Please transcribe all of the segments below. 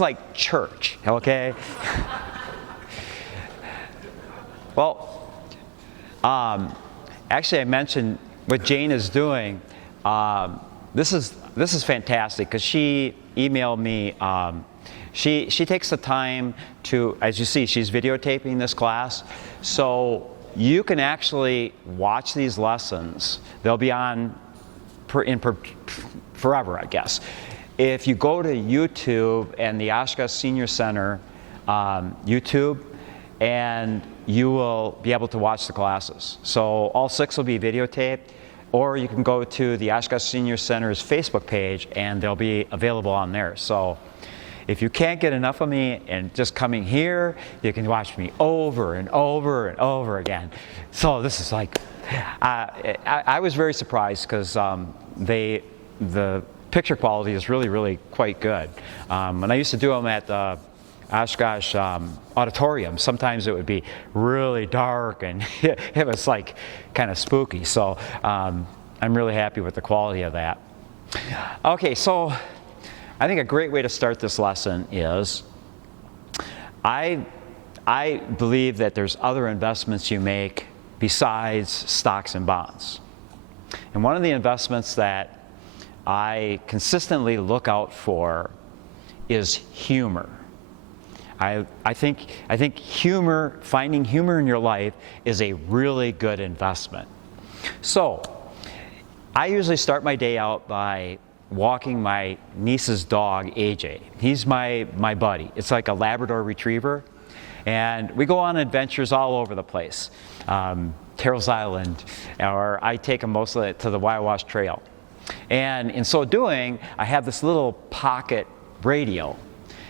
like church, okay? Well, actually I mentioned what Jane is doing. This is fantastic because she emailed me. She takes the time to, as you see, she's videotaping this class. So you can actually watch these lessons. They'll be on forever, I guess. If you go to YouTube and the Oshkosh Senior Center YouTube, and you will be able to watch the classes. So all 6 will be videotaped, or you can go to the Oshkosh Senior Center's Facebook page and they'll be available on there. So if you can't get enough of me and just coming here, you can watch me over and over and over again. So this is like, I was very surprised because the picture quality is really, really quite good. When I used to do them at the Oshkosh auditorium, sometimes it would be really dark and it was like kind of spooky. So I'm really happy with the quality of that. Okay, so I think a great way to start this lesson is I believe that there's other investments you make besides stocks and bonds. And one of the investments that I consistently look out for is humor. I think humor, finding humor in your life is a really good investment. So I usually start my day out by walking my niece's dog, AJ. He's my buddy. It's like a Labrador Retriever. And we go on adventures all over the place. Terrell's Island, or I take him mostly to the Wisest Trail. And in so doing, I have this little pocket radio.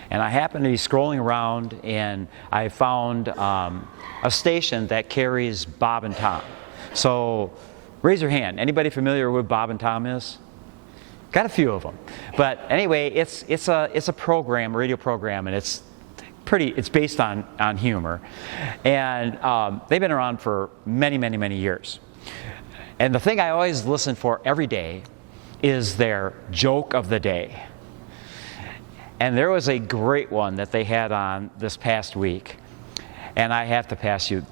And I happen to be scrolling around and I found a station that carries Bob and Tom. So raise your hand. Anybody familiar with Bob and Tom is? Got a few of them. But anyway, it's a program, a radio program, and it's based on humor. And they've been around for many, many, many years. And the thing I always listen for every day is their joke of the day. And there was a great one that they had on this past week. And I have to pass you.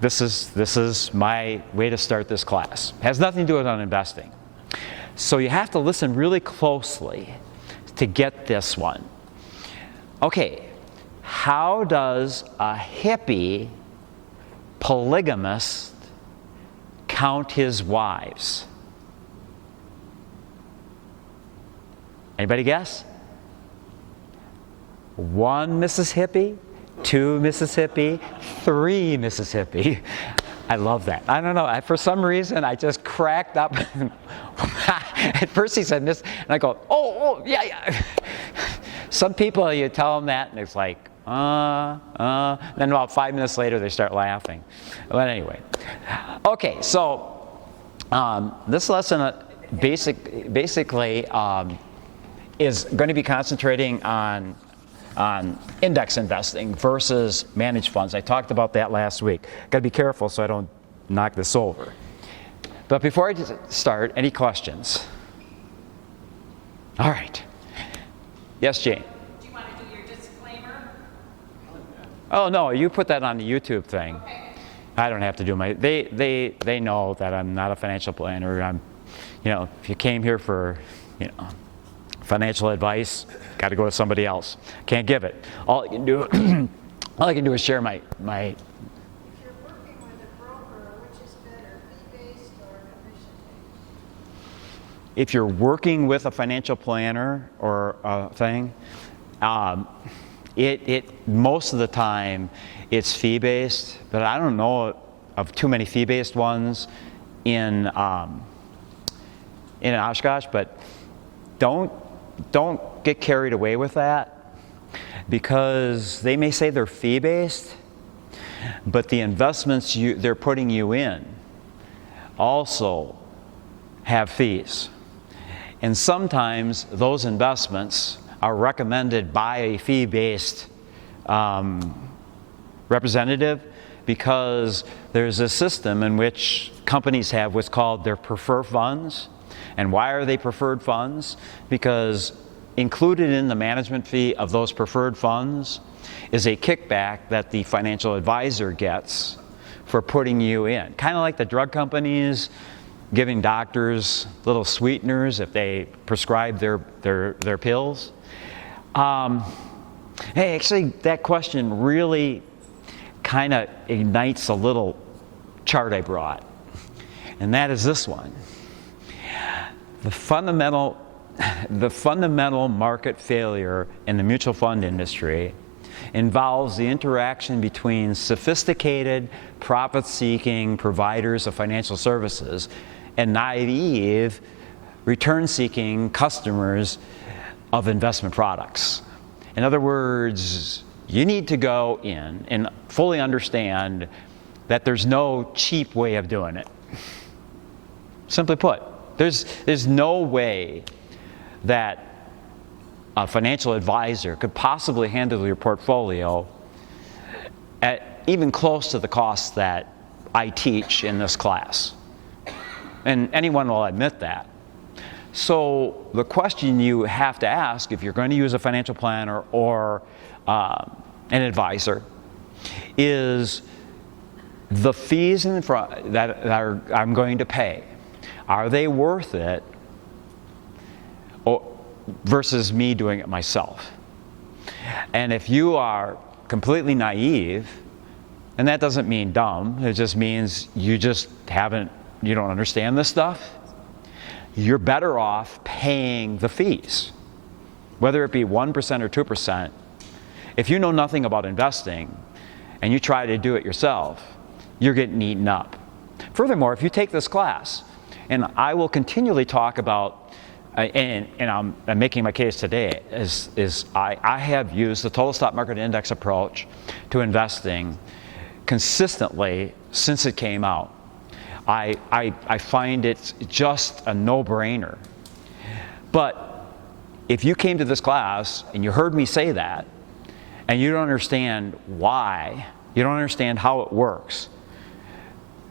This is my way to start this class. It has nothing to do with investing. So you have to listen really closely to get this one. Okay, how does a hippie polygamist count his wives? Anybody guess? 1 Mississippi, 2 Mississippi, 3 Mississippi. I love that. I don't know. For some reason, I just cracked up. At first he said this, and I go, oh, yeah. Some people, you tell them that, and it's like, Then about 5 minutes later, they start laughing. But anyway. Okay, so this lesson basically is going to be concentrating on index investing versus managed funds. I talked about that last week. Got to be careful so I don't knock this over. But before I start, any questions? All right. Yes, Jane? Do you want to do your disclaimer? Oh, no, you put that on the YouTube thing. Okay. I don't have to do my, they know that I'm not a financial planner. I'm, if you came here for, financial advice, got to go to somebody else. Can't give it. All I can do, all I can do is share my. If you're working with a broker, which is better, fee-based or commission-based? If you're working with a financial planner or a thing, most of the time it's fee-based, but I don't know of too many fee-based ones in Oshkosh. But don't get carried away with that, because they may say they're fee-based, but the investments they're putting you in also have fees. And sometimes those investments are recommended by a fee-based representative, because there's a system in which companies have what's called their preferred funds. And why are they preferred funds? Because included in the management fee of those preferred funds is a kickback that the financial advisor gets for putting you in. Kind of like the drug companies giving doctors little sweeteners if they prescribe their pills. Hey, actually, that question really kind of ignites a little chart I brought, and that is this one. The fundamental market failure in the mutual fund industry involves the interaction between sophisticated, profit-seeking providers of financial services and naive, return-seeking customers of investment products. In other words, you need to go in and fully understand that there's no cheap way of doing it. Simply put, there's no way that a financial advisor could possibly handle your portfolio at even close to the cost that I teach in this class. And anyone will admit that. So the question you have to ask if you're going to use a financial planner or an advisor is the fees that I'm going to pay, are they worth it versus me doing it myself? And if you are completely naive, and that doesn't mean dumb, it just means you don't understand this stuff, you're better off paying the fees, whether it be 1% or 2%. If you know nothing about investing and you try to do it yourself, you're getting eaten up. Furthermore, if you take this class, and I will continually talk about, and I'm making my case today, is I have used the total stock market index approach to investing consistently since it came out. I find it just a no-brainer. But if you came to this class and you heard me say that, and you don't understand why, you don't understand how it works,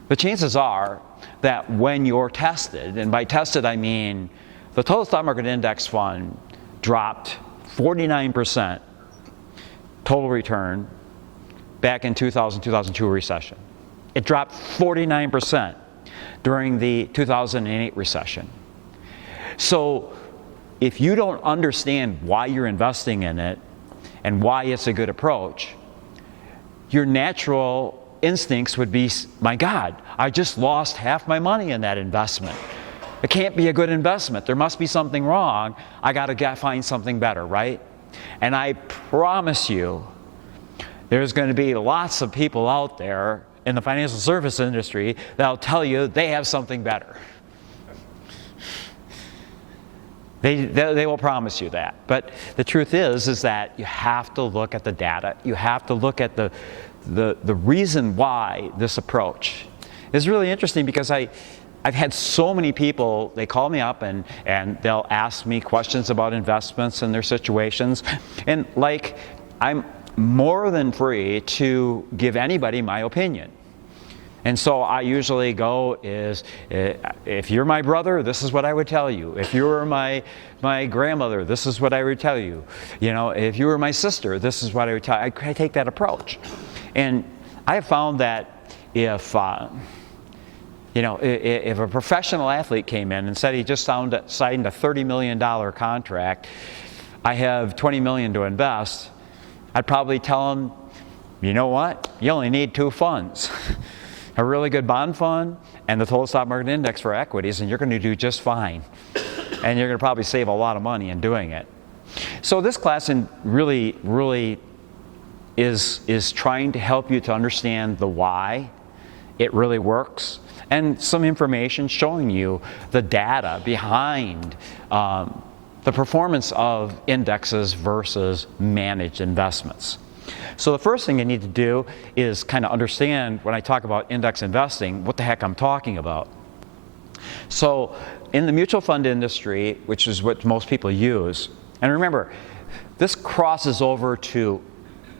the chances are that when you're tested, and by tested I mean the total stock market index fund dropped 49% total return back in 2002 recession. It dropped 49% during the 2008 recession. So if you don't understand why you're investing in it and why it's a good approach, your natural instincts would be, my God, I just lost half my money in that investment. It can't be a good investment. There must be something wrong. I got to find something better, right? And I promise you, there's going to be lots of people out there in the financial service industry that'll tell you they have something better. They will promise you that. But the truth is that you have to look at the data. You have to look at the reason why this approach is really interesting, because I've had so many people, they call me up and they'll ask me questions about investments and their situations. And like, I'm more than free to give anybody my opinion. And so I usually go is, if you're my brother, this is what I would tell you. If you were my grandmother, this is what I would tell you. You know, if you were my sister, this is what I would tell you. I take that approach. And I have found that if a professional athlete came in and said he just signed a $30 million contract, I have $20 million to invest, I'd probably tell him, you know what? You only need two funds. A really good bond fund and the total stock market index for equities, and you're going to do just fine. And you're going to probably save a lot of money in doing it. So this class really is trying to help you to understand the why it really works, and some information showing you the data behind the performance of indexes versus managed investments. So the first thing you need to do is kind of understand, when I talk about index investing, what the heck I'm talking about. So in the mutual fund industry, which is what most people use, and remember, this crosses over to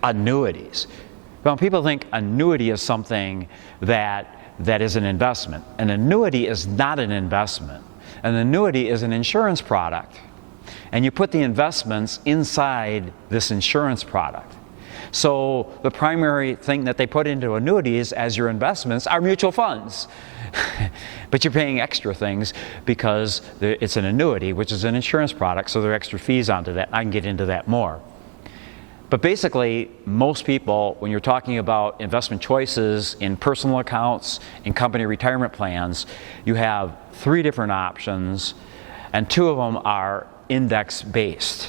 annuities. Well, people think annuity is something that is an investment. An annuity is not an investment. An annuity is an insurance product. and you put the investments inside this insurance product. So the primary thing that they put into annuities as your investments are mutual funds. But you're paying extra things because it's an annuity, which is an insurance product, so there are extra fees onto that. I can get into that more. But basically, most people, when you're talking about investment choices in personal accounts, in company retirement plans, you have 3 different options, and 2 of them are index-based.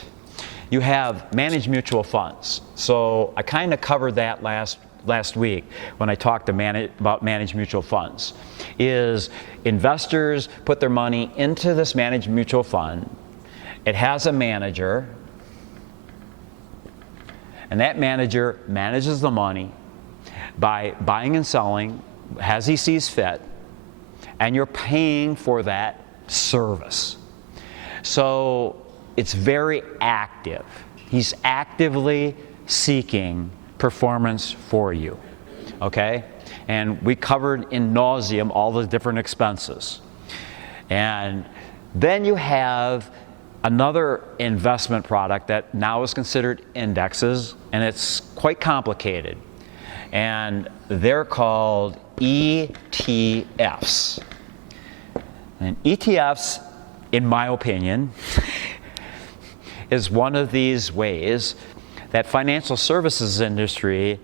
You have managed mutual funds. So I kind of covered that last week when I talked about managed mutual funds. Is investors put their money into this managed mutual fund. It has a manager, and that manager manages the money by buying and selling as he sees fit, and you're paying for that service. So it's very active. He's actively seeking performance for you, okay? And we covered in nauseam all the different expenses. And then you have another investment product that now is considered indexes, and it's quite complicated. And they're called ETFs. And ETFs, in my opinion, is one of these ways that financial services industry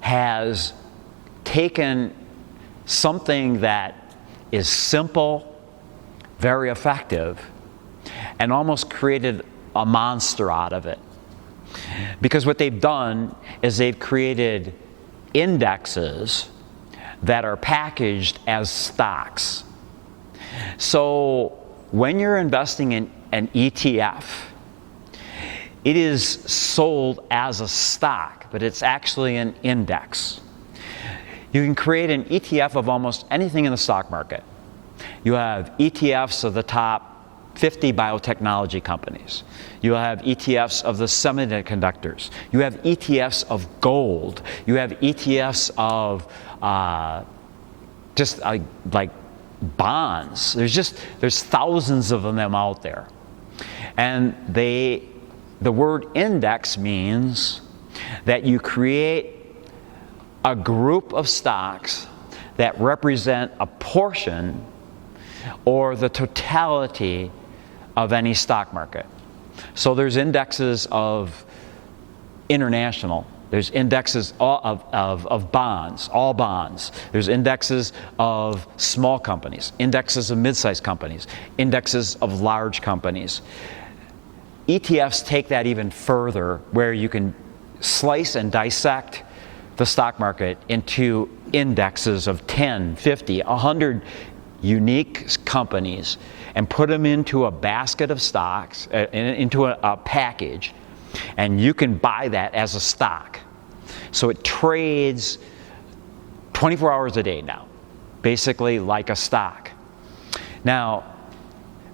has taken something that is simple, very effective, and almost created a monster out of it. Because what they've done is they've created indexes that are packaged as stocks. So when you're investing in an ETF, it is sold as a stock, but it's actually an index. You can create an ETF of almost anything in the stock market. You have ETFs of the top 50 biotechnology companies. You have ETFs of the semiconductors. You have ETFs of gold. You have ETFs of like bonds. There's thousands of them out there. And the word index means that you create a group of stocks that represent a portion or the totality of any stock market. So there's indexes of international. There's indexes of bonds, all bonds. There's indexes of small companies, indexes of mid-sized companies, indexes of large companies. ETFs take that even further, where you can slice and dissect the stock market into indexes of 10, 50, 100 unique companies and put them into a basket of stocks, into a package, and you can buy that as a stock. So it trades 24 hours a day now, basically like a stock. Now,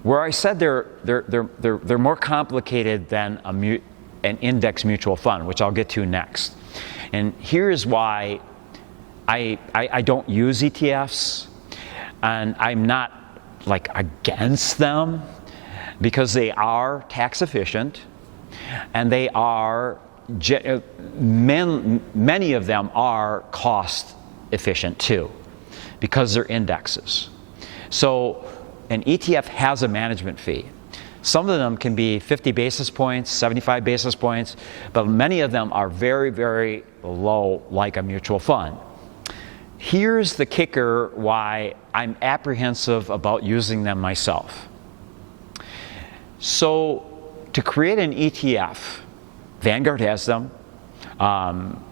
where I said they're more complicated than an index mutual fund, which I'll get to next. And here's why I don't use ETFs, and I'm not like against them, because they are tax efficient, and they are many of them are cost efficient too, because they're indexes. So an ETF has a management fee. Some of them can be 50 basis points, 75 basis points, but many of them are very, very low, like a mutual fund. Here's the kicker why I'm apprehensive about using them myself. So to create an ETF, Vanguard has them.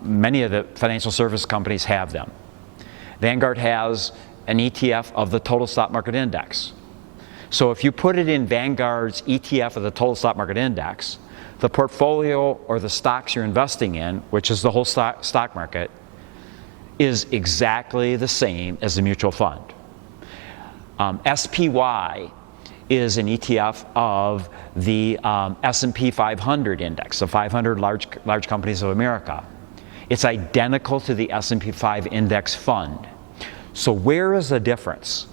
Many of the financial service companies have them. Vanguard has an ETF of the total stock market index. So if you put it in Vanguard's ETF of the total stock market index, the portfolio or the stocks you're investing in, which is the whole stock market, is exactly the same as the mutual fund. SPY is an ETF of the S&P 500 index, the 500 large companies of America. It's identical to the S&P 5 index fund. So where is the difference?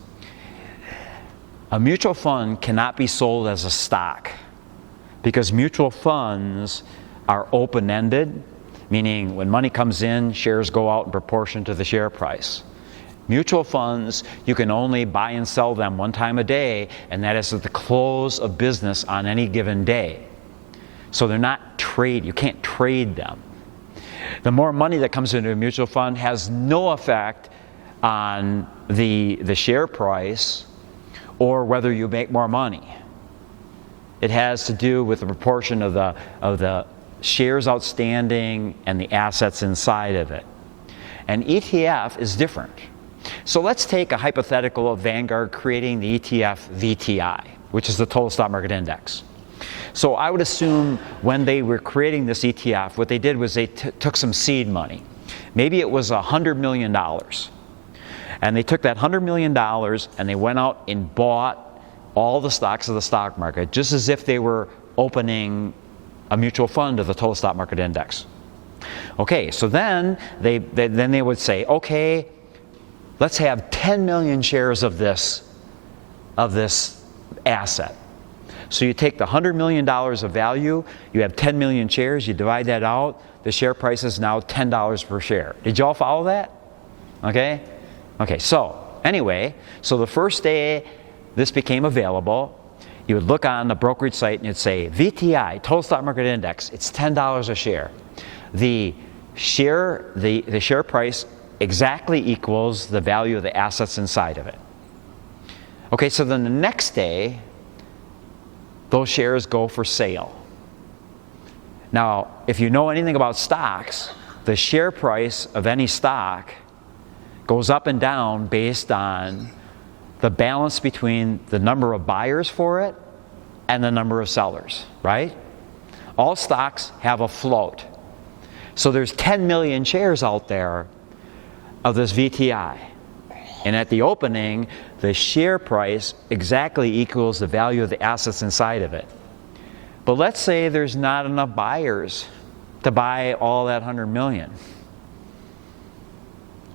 A mutual fund cannot be sold as a stock. because mutual funds are open-ended, meaning when money comes in, shares go out in proportion to the share price. Mutual funds, you can only buy and sell them one time a day, and that is at the close of business on any given day. So they're not trade, you can't trade them. The more money that comes into a mutual fund has no effect on the share price or whether you make more money. It has to do with the proportion of the shares outstanding and the assets inside of it. An ETF is different. So let's take a hypothetical of Vanguard creating the ETF VTI, which is the total stock market index. So I would assume when they were creating this ETF, what they did was they took some seed money. Maybe it was $100 million. And they took that $100 million and they went out and bought all the stocks of the stock market, just as if they were opening a mutual fund of the total stock market index. Okay, so then they would say, okay, let's have 10 million shares of this asset. So you take the $100 million of value, you have 10 million shares, you divide that out, the share price is now $10 per share. Did you all follow that? Okay? Okay, so anyway, so the first day this became available, you would look on the brokerage site and you'd say, VTI, Total Stock Market Index, it's $10 a share. The share price exactly equals the value of the assets inside of it. Okay, so then the next day, those shares go for sale. Now, if you know anything about stocks, the share price of any stock goes up and down based on the balance between the number of buyers for it and the number of sellers, right? All stocks have a float. So there's 10 million shares out there of this VTI. And at the opening, the share price exactly equals the value of the assets inside of it. But let's say there's not enough buyers to buy all that 100 million.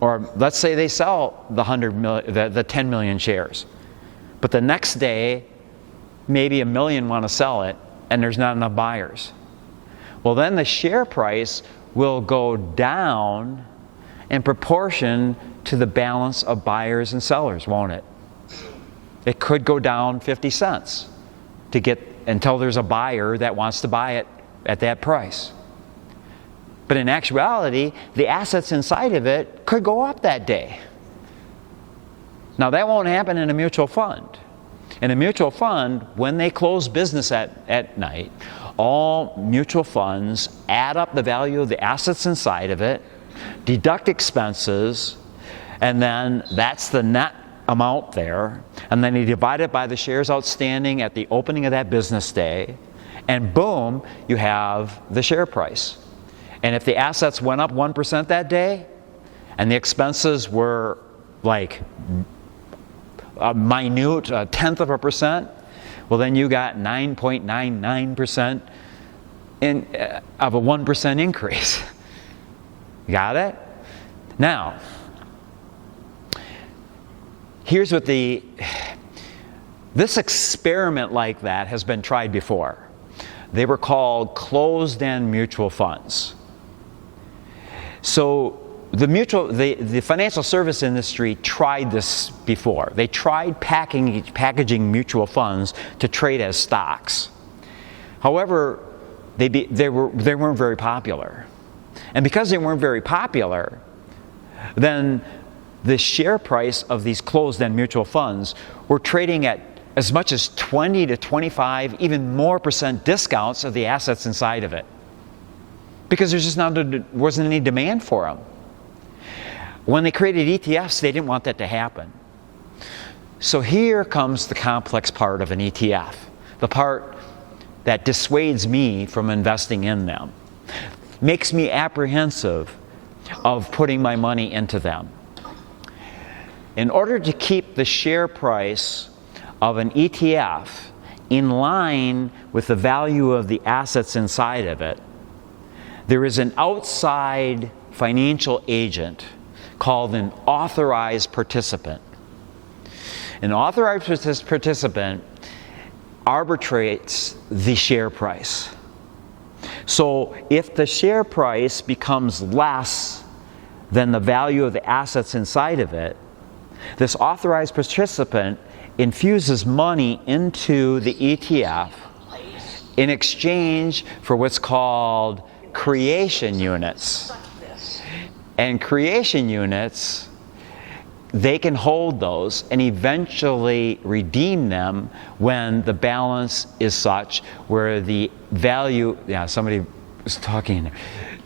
Or let's say they sell the 10 million shares. But the next day, maybe 1 million want to sell it, and there's not enough buyers. Well, then the share price will go down in proportion to the balance of buyers and sellers, won't it? It could go down 50 cents until there's a buyer that wants to buy it at that price. But in actuality, the assets inside of it could go up that day. Now that won't happen in a mutual fund. In a mutual fund, when they close business at night, all mutual funds add up the value of the assets inside of it, deduct expenses, and then that's the net amount there, and then you divide it by the shares outstanding at the opening of that business day, and boom, you have the share price. And if the assets went up 1% that day, and the expenses were like a minute, a tenth of a percent, well then you got 9.99% of a 1% increase. Got it? Now, here's what this experiment like that has been tried before. They were called closed-end mutual funds. So the financial service industry tried this before. They tried packaging mutual funds to trade as stocks. However, they weren't very popular. And because they weren't very popular, then the share price of these closed-end mutual funds were trading at as much as 20 to 25, even more percent discounts of the assets inside of it. Because there just wasn't any demand for them. When they created ETFs, they didn't want that to happen. So here comes the complex part of an ETF, the part that dissuades me from investing in them, makes me apprehensive of putting my money into them. In order to keep the share price of an ETF in line with the value of the assets inside of it, there is an outside financial agent called an authorized participant. An authorized participant arbitrates the share price. So if the share price becomes less than the value of the assets inside of it, this authorized participant infuses money into the ETF in exchange for what's called creation units. And creation units, they can hold those and eventually redeem them when the balance is such where the value, somebody was talking there,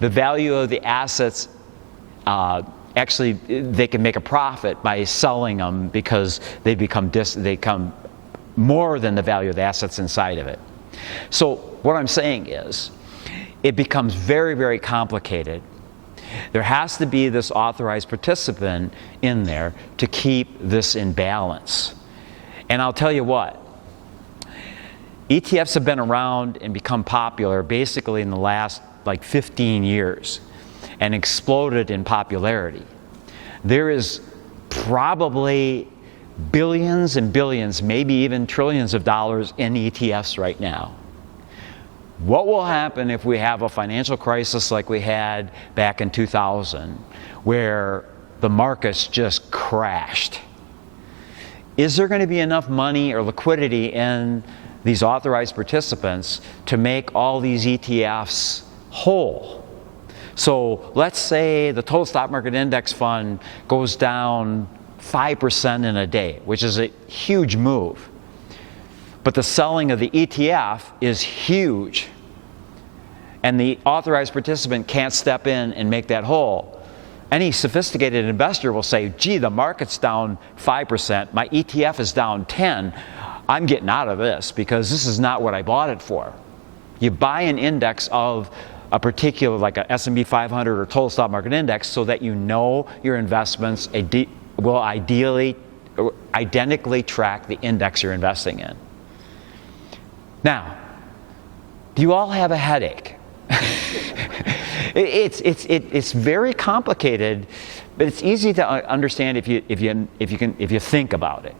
the value of the assets, actually they can make a profit by selling them because they become more than the value of the assets inside of it. So what I'm saying is, it becomes very, very complicated. There has to be this authorized participant in there to keep this in balance. And I'll tell you what, ETFs have been around and become popular basically in the last like 15 years and exploded in popularity. There is probably billions and billions, maybe even trillions of dollars in ETFs right now. What will happen if we have a financial crisis like we had back in 2000, where the markets just crashed? Is there going to be enough money or liquidity in these authorized participants to make all these ETFs whole? So let's say the total stock market index fund goes down 5% in a day, which is a huge move. But the selling of the ETF is huge. And the authorized participant can't step in and make that whole. Any sophisticated investor will say, gee, the market's down 5%, my ETF is down 10%. I'm getting out of this because this is not what I bought it for. You buy an index of a particular, like a S&P 500 or total stock market index, so that you know your investments will identically track the index you're investing in. Now, do you all have a headache? It's very complicated, but it's easy to understand if you think about it.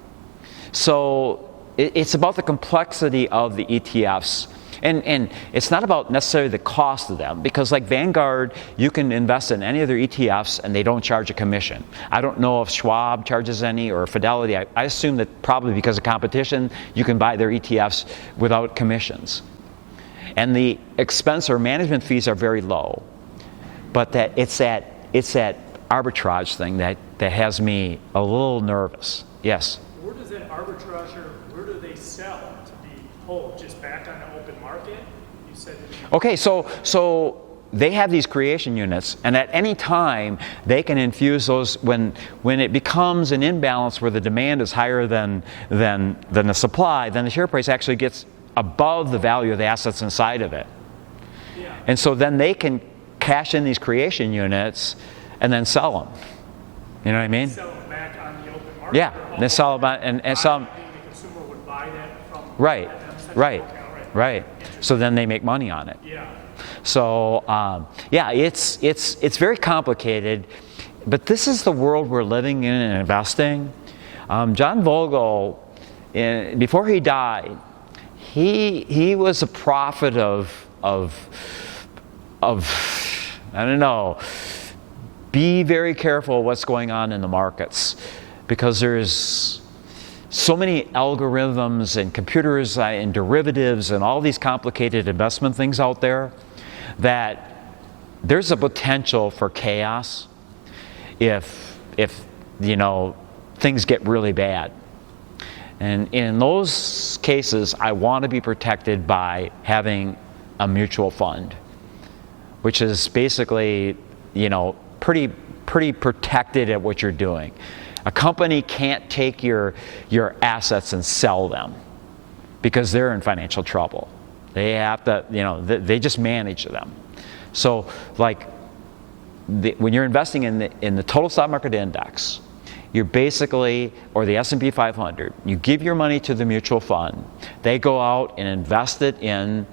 So it's about the complexity of the ETFs, and it's not about necessarily the cost of them, because like Vanguard, you can invest in any of their ETFs and they don't charge a commission. I don't know if Schwab charges any or Fidelity. I assume that probably because of competition, you can buy their ETFs without commissions. And the expense or management fees are very low. But that it's that arbitrage thing that has me a little nervous. Yes? Where does that arbitrage, or where do they sell to be whole? Just back on the open market? You said. Okay, so they have these creation units, and at any time they can infuse those when it becomes an imbalance where the demand is higher than the supply, then the share price actually gets above the value of the assets inside of it. Yeah. And so then they can cash in these creation units and then sell them. You know what I mean? Sell them back on the open market? Yeah, they sell them and sell them. The consumer would buy that from Right, them. right, Okay, all right. So then they make money on it. Yeah. So yeah, it's very complicated, but this is the world we're living in and investing. John Vogel, before he died, he was a prophet of I don't know, be very careful what's going on in the markets, because there's so many algorithms and computers and derivatives and all these complicated investment things out there that there's a potential for chaos if things get really bad. And in those cases, I want to be protected by having a mutual fund, which is basically, pretty protected at what you're doing. A company can't take your assets and sell them because they're in financial trouble. They have to, they just manage them. So, like, when you're investing in the total stock market index, you're basically, or the S&P 500, you give your money to the mutual fund. They go out and invest it in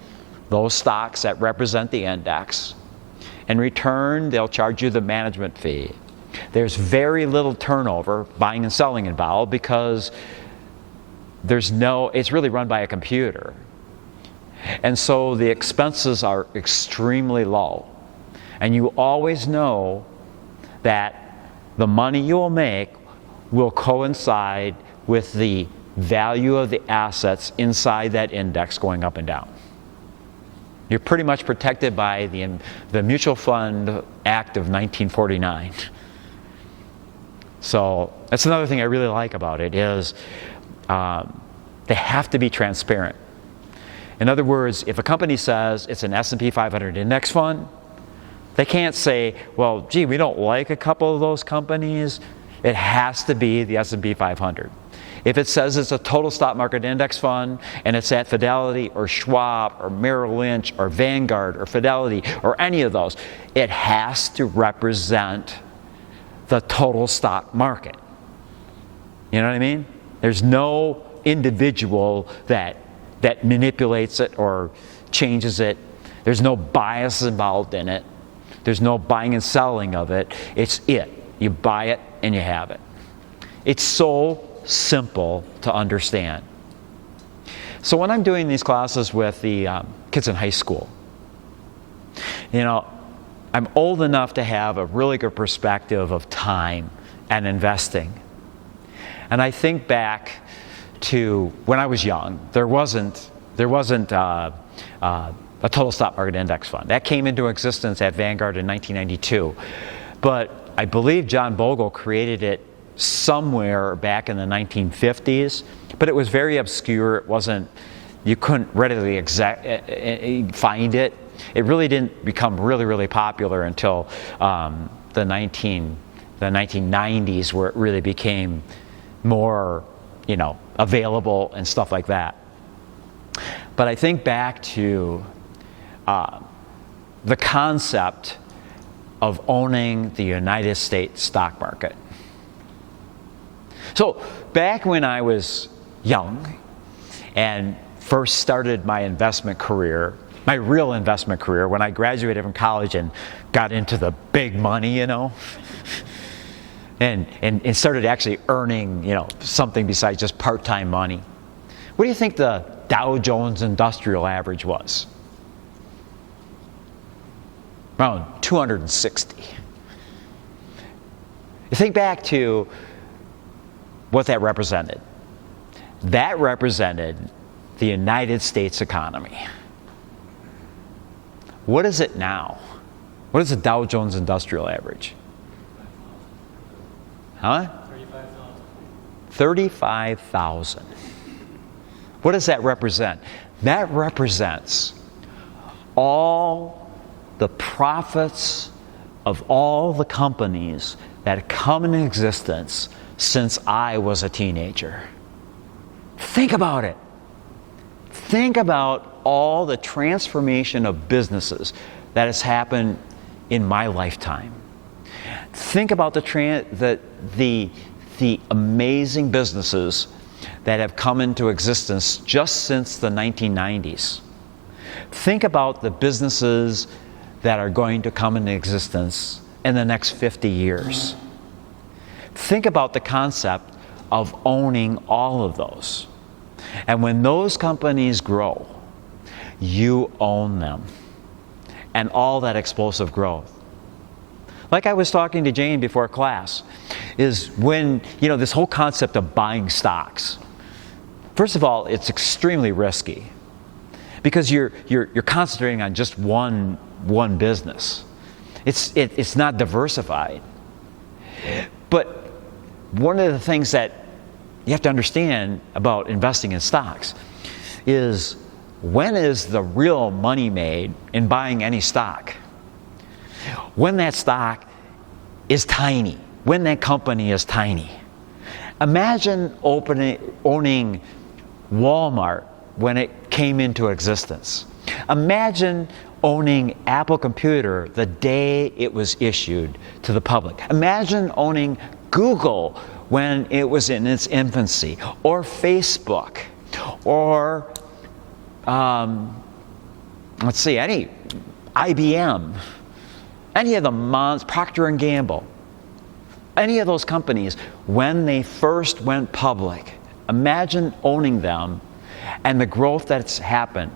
those stocks that represent the index. In return, they'll charge you the management fee. There's very little turnover, buying and selling involved, because it's really run by a computer. And so the expenses are extremely low. And you always know that the money you will make will coincide with the value of the assets inside that index going up and down. You're pretty much protected by the Mutual Fund Act of 1949. So that's another thing I really like about it is they have to be transparent. In other words, if a company says it's an S&P 500 index fund, they can't say, well, gee, we don't like a couple of those companies. It has to be the S&P 500. If it says it's a total stock market index fund and it's at Fidelity or Schwab or Merrill Lynch or Vanguard or Fidelity or any of those, it has to represent the total stock market. You know what I mean? There's no individual that manipulates it or changes it. There's no bias involved in it. There's no buying and selling of it. It's it. You buy it and you have it. It's so simple to understand. So when I'm doing these classes with the kids in high school, I'm old enough to have a really good perspective of time and investing. And I think back to when I was young, there wasn't a total stock market index fund. That came into existence at Vanguard in 1992. But I believe John Bogle created it somewhere back in the 1950s, but it was very obscure. You couldn't readily find it. It really didn't become really, really popular until the 1990s, where it really became more, available and stuff like that. But I think back to the concept of owning the United States stock market. So back when I was young and first started my investment career, my real investment career, when I graduated from college and got into the big money, and started actually earning, something besides just part-time money. What do you think the Dow Jones Industrial Average was? Around 260. You think back to what that represented. That represented the United States economy. What is it now? What is the Dow Jones Industrial Average? Huh? 35,000. What does that represent? That represents all the profits of all the companies that have come into existence since I was a teenager. Think about it. Think about all the transformation of businesses that has happened in my lifetime. Think about the amazing businesses that have come into existence just since the 1990s. Think about the businesses that are going to come into existence in the next 50 years. Think about the concept of owning all of those. And when those companies grow, you own them and all that explosive growth. Like I was talking to Jane before class, is when, this whole concept of buying stocks. First of all, it's extremely risky because you're concentrating on just one business. It's not diversified. But one of the things that you have to understand about investing in stocks is, when is the real money made in buying any stock? When that stock is tiny, when that company is tiny. Imagine owning Walmart when it came into existence. Imagine owning Apple Computer the day it was issued to the public. Imagine owning Google when it was in its infancy, or Facebook, or any IBM, any of the Procter & Gamble, any of those companies when they first went public. Imagine owning them and the growth that's happened.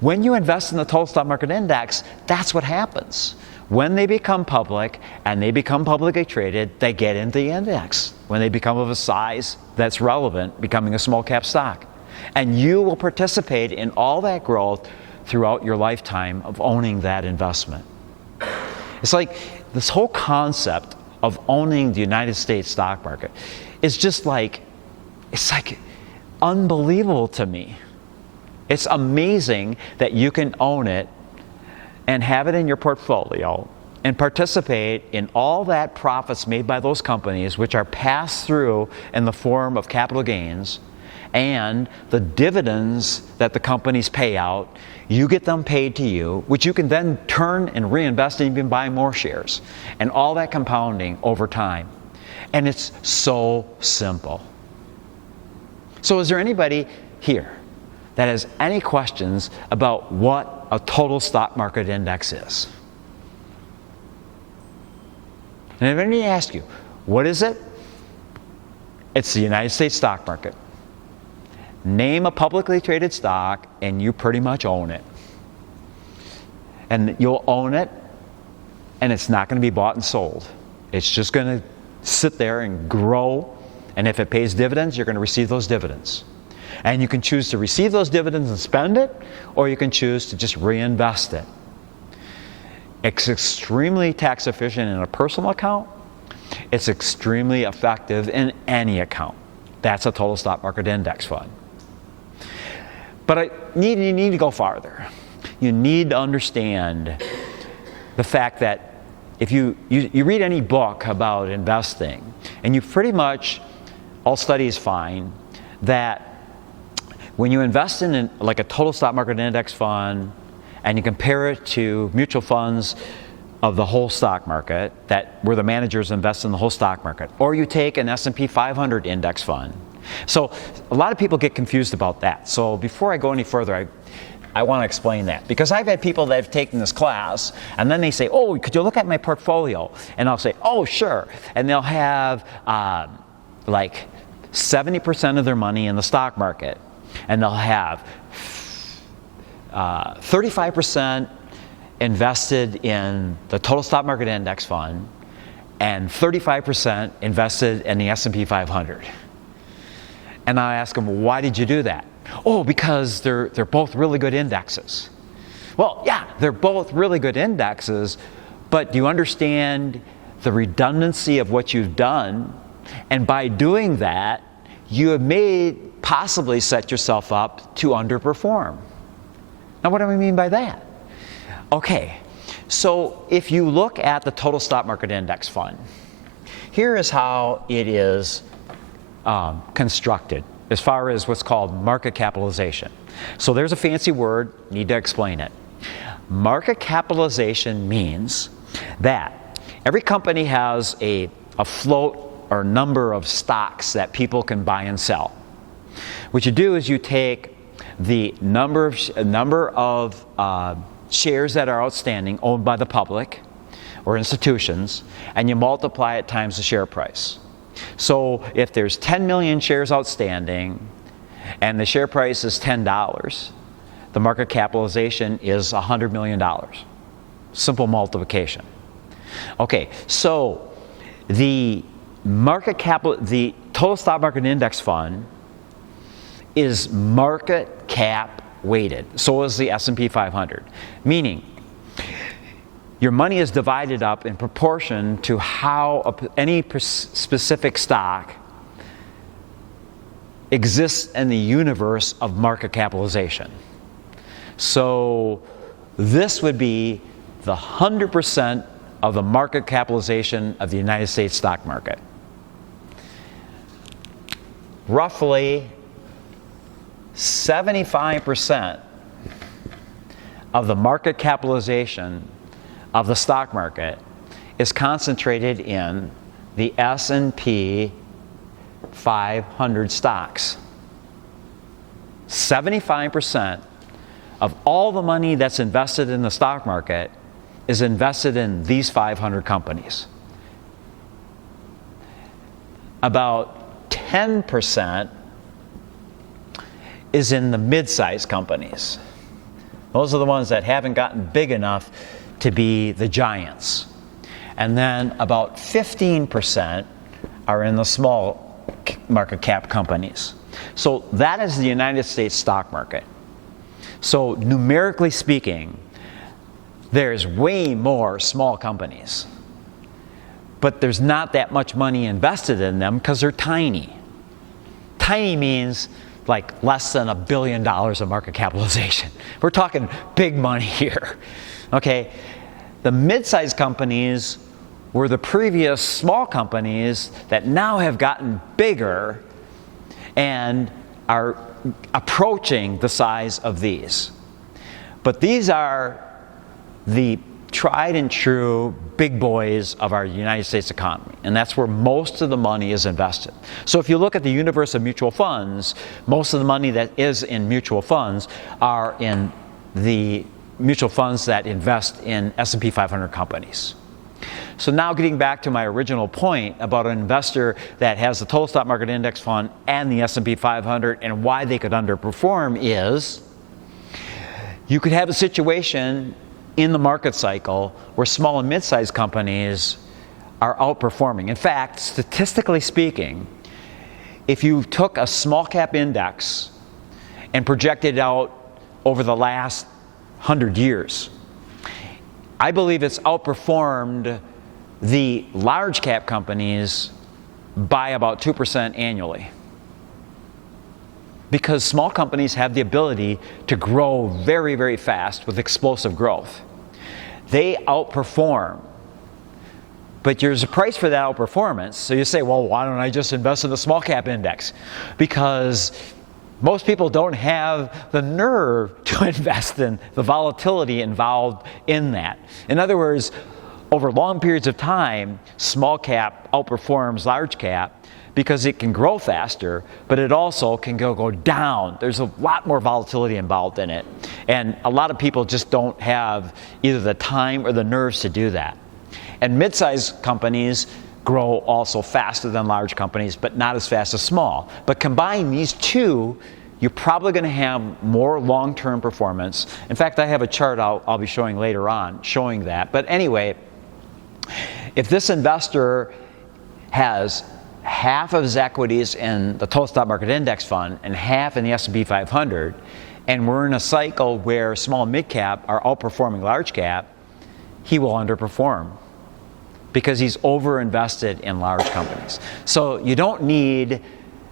When you invest in the total stock market index, that's what happens. When they become public and they become publicly traded, they get into the index. When they become of a size that's relevant, becoming a small cap stock. And you will participate in all that growth throughout your lifetime of owning that investment. It's like this whole concept of owning the United States stock market is just like, it's like unbelievable to me. It's amazing that you can own it and have it in your portfolio and participate in all that profits made by those companies, which are passed through in the form of capital gains, and the dividends that the companies pay out. You get them paid to you, which you can then turn and reinvest and even buy more shares, and all that compounding over time. And it's so simple. So is there anybody here that has any questions about what a total stock market index is? And if anybody asks you, what is it? It's the United States stock market. Name a publicly traded stock and you pretty much own it. And you'll own it, and it's not going to be bought and sold. It's just going to sit there and grow, and if it pays dividends, you're going to receive those dividends. And you can choose to receive those dividends and spend it, or you can choose to just reinvest it. It's extremely tax efficient in a personal account. It's extremely effective in any account. That's a total stock market index fund. But you need to go farther. You need to understand the fact that if you read any book about investing, and you pretty much, all studies find that when you invest in like a total stock market index fund and you compare it to mutual funds of the whole stock market, that where the managers invest in the whole stock market, or you take an S&P 500 index fund. So a lot of people get confused about that. So before I go any further, I want to explain that, because I've had people that have taken this class and then they say, oh, could you look at my portfolio? And I'll say, oh, sure. And they'll have like 70% of their money in the stock market, and they'll have 35% invested in the total stock market index fund and 35% invested in the S&P 500. And I ask them, well, why did you do that? Oh, because they're both really good indexes. Well, yeah, they're both really good indexes, but do you understand the redundancy of what you've done? And by doing that, you have possibly set yourself up to underperform. Now, what do I mean by that? Okay, so if you look at the total stock market index fund, here is how it is constructed as far as what's called market capitalization. So there's a fancy word, need to explain it. Market capitalization means that every company has a float or number of stocks that people can buy and sell. What you do is you take the number of shares that are outstanding owned by the public or institutions, and you multiply it times the share price. So if there's 10 million shares outstanding and the share price is $10, the market capitalization is $100 million. Simple multiplication. Okay, so the total stock market index fund is market cap weighted. So is the S&P 500. Meaning, your money is divided up in proportion to how any specific stock exists in the universe of market capitalization. So this would be the 100% of the market capitalization of the United States stock market. Roughly 75% of the market capitalization of the stock market is concentrated in the S&P 500 stocks. 75% of all the money that's invested in the stock market is invested in these 500 companies. About 10% is in the mid-sized companies. Those are the ones that haven't gotten big enough to be the giants. And then about 15% are in the small market cap companies. So that is the United States stock market. So numerically speaking, there's way more small companies. But there's not that much money invested in them because they're tiny. Tiny means like less than $1 billion of market capitalization. We're talking big money here. Okay? The mid-sized companies were the previous small companies that now have gotten bigger and are approaching the size of these. But these are the tried and true big boys of our United States economy, and that's where most of the money is invested. So if you look at the universe of mutual funds, most of the money that is in mutual funds are in the mutual funds that invest in S&P 500 companies. So now getting back to my original point about an investor that has the total stock market index fund and the S&P 500 and why they could underperform is you could have a situation in the market cycle where small and mid-sized companies are outperforming. In fact, statistically speaking, if you took a small cap index and projected it out over the last 100 years, I believe it's outperformed the large cap companies by about 2% annually. Because small companies have the ability to grow very, very fast with explosive growth. They outperform. But there's a price for that outperformance. So you say, well, why don't I just invest in the small cap index? Because most people don't have the nerve to invest in the volatility involved in that. In other words, over long periods of time, small cap outperforms large cap because it can grow faster, but it also can go down. There's a lot more volatility involved in it. And a lot of people just don't have either the time or the nerves to do that. And mid-sized companies grow also faster than large companies, but not as fast as small. But combine these two, you're probably going to have more long-term performance. In fact, I have a chart I'll be showing later on showing that. But anyway, if this investor has half of his equities in the total stock market index fund and half in the S&P 500, and we're in a cycle where small and mid cap are outperforming large cap, he will underperform because he's over-invested in large companies. So you don't need,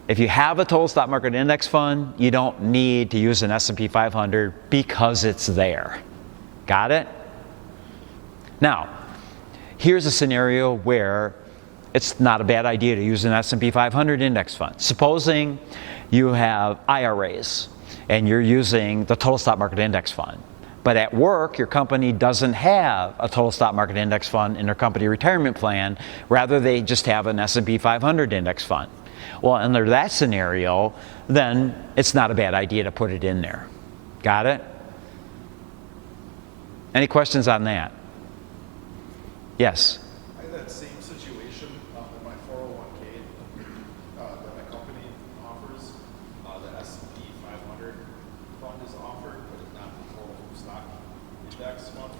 if you have a total stock market index fund, you don't need to use an S&P 500 because it's there. Got it? Now, here's a scenario where it's not a bad idea to use an S&P 500 index fund. Supposing you have IRAs and you're using the total stock market index fund, but at work your company doesn't have a total stock market index fund in their company retirement plan, rather they just have an S&P 500 index fund. Well, under that scenario, then it's not a bad idea to put it in there. Got it? Any questions on that? Yes? I had that same situation in my 401k that my company offers. The S&P 500 fund is offered, but it's not the total stock index fund.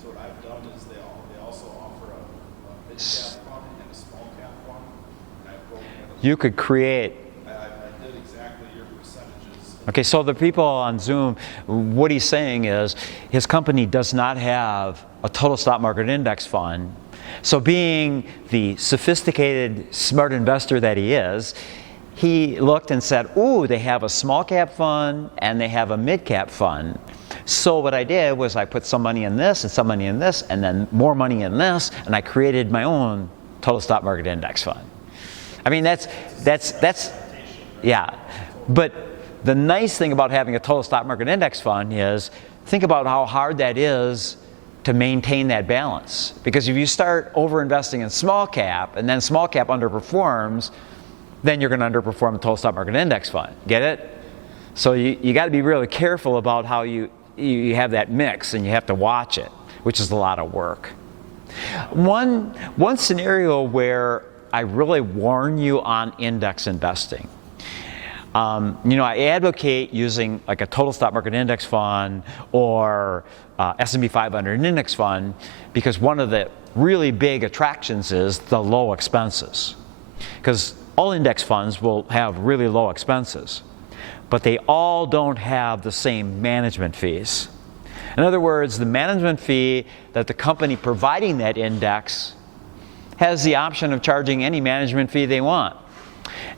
So what I've done is they also offer a mid-cap fund and a small cap fund. And I've broken it. You could create. I did exactly your percentages. Okay, so the people on Zoom, what he's saying is his company does not have a total stock market index fund. So being the sophisticated, smart investor that he is, he looked and said, ooh, they have a small cap fund and they have a mid cap fund. So what I did was I put some money in this and some money in this and then more money in this, and I created my own total stock market index fund. I mean, that's yeah. But the nice thing about having a total stock market index fund is, think about how hard that is to maintain that balance. Because if you start over-investing in small cap and then small cap underperforms, then you're going to underperform the total stock market index fund. Get it? So you got to be really careful about how you have that mix, and you have to watch it, which is a lot of work. One scenario where I really warn you on index investing. I advocate using like a total stock market index fund or S&P 500 index fund because one of the really big attractions is the low expenses. Because all index funds will have really low expenses, but they all don't have the same management fees. In other words, the management fee that the company providing that index has the option of charging any management fee they want.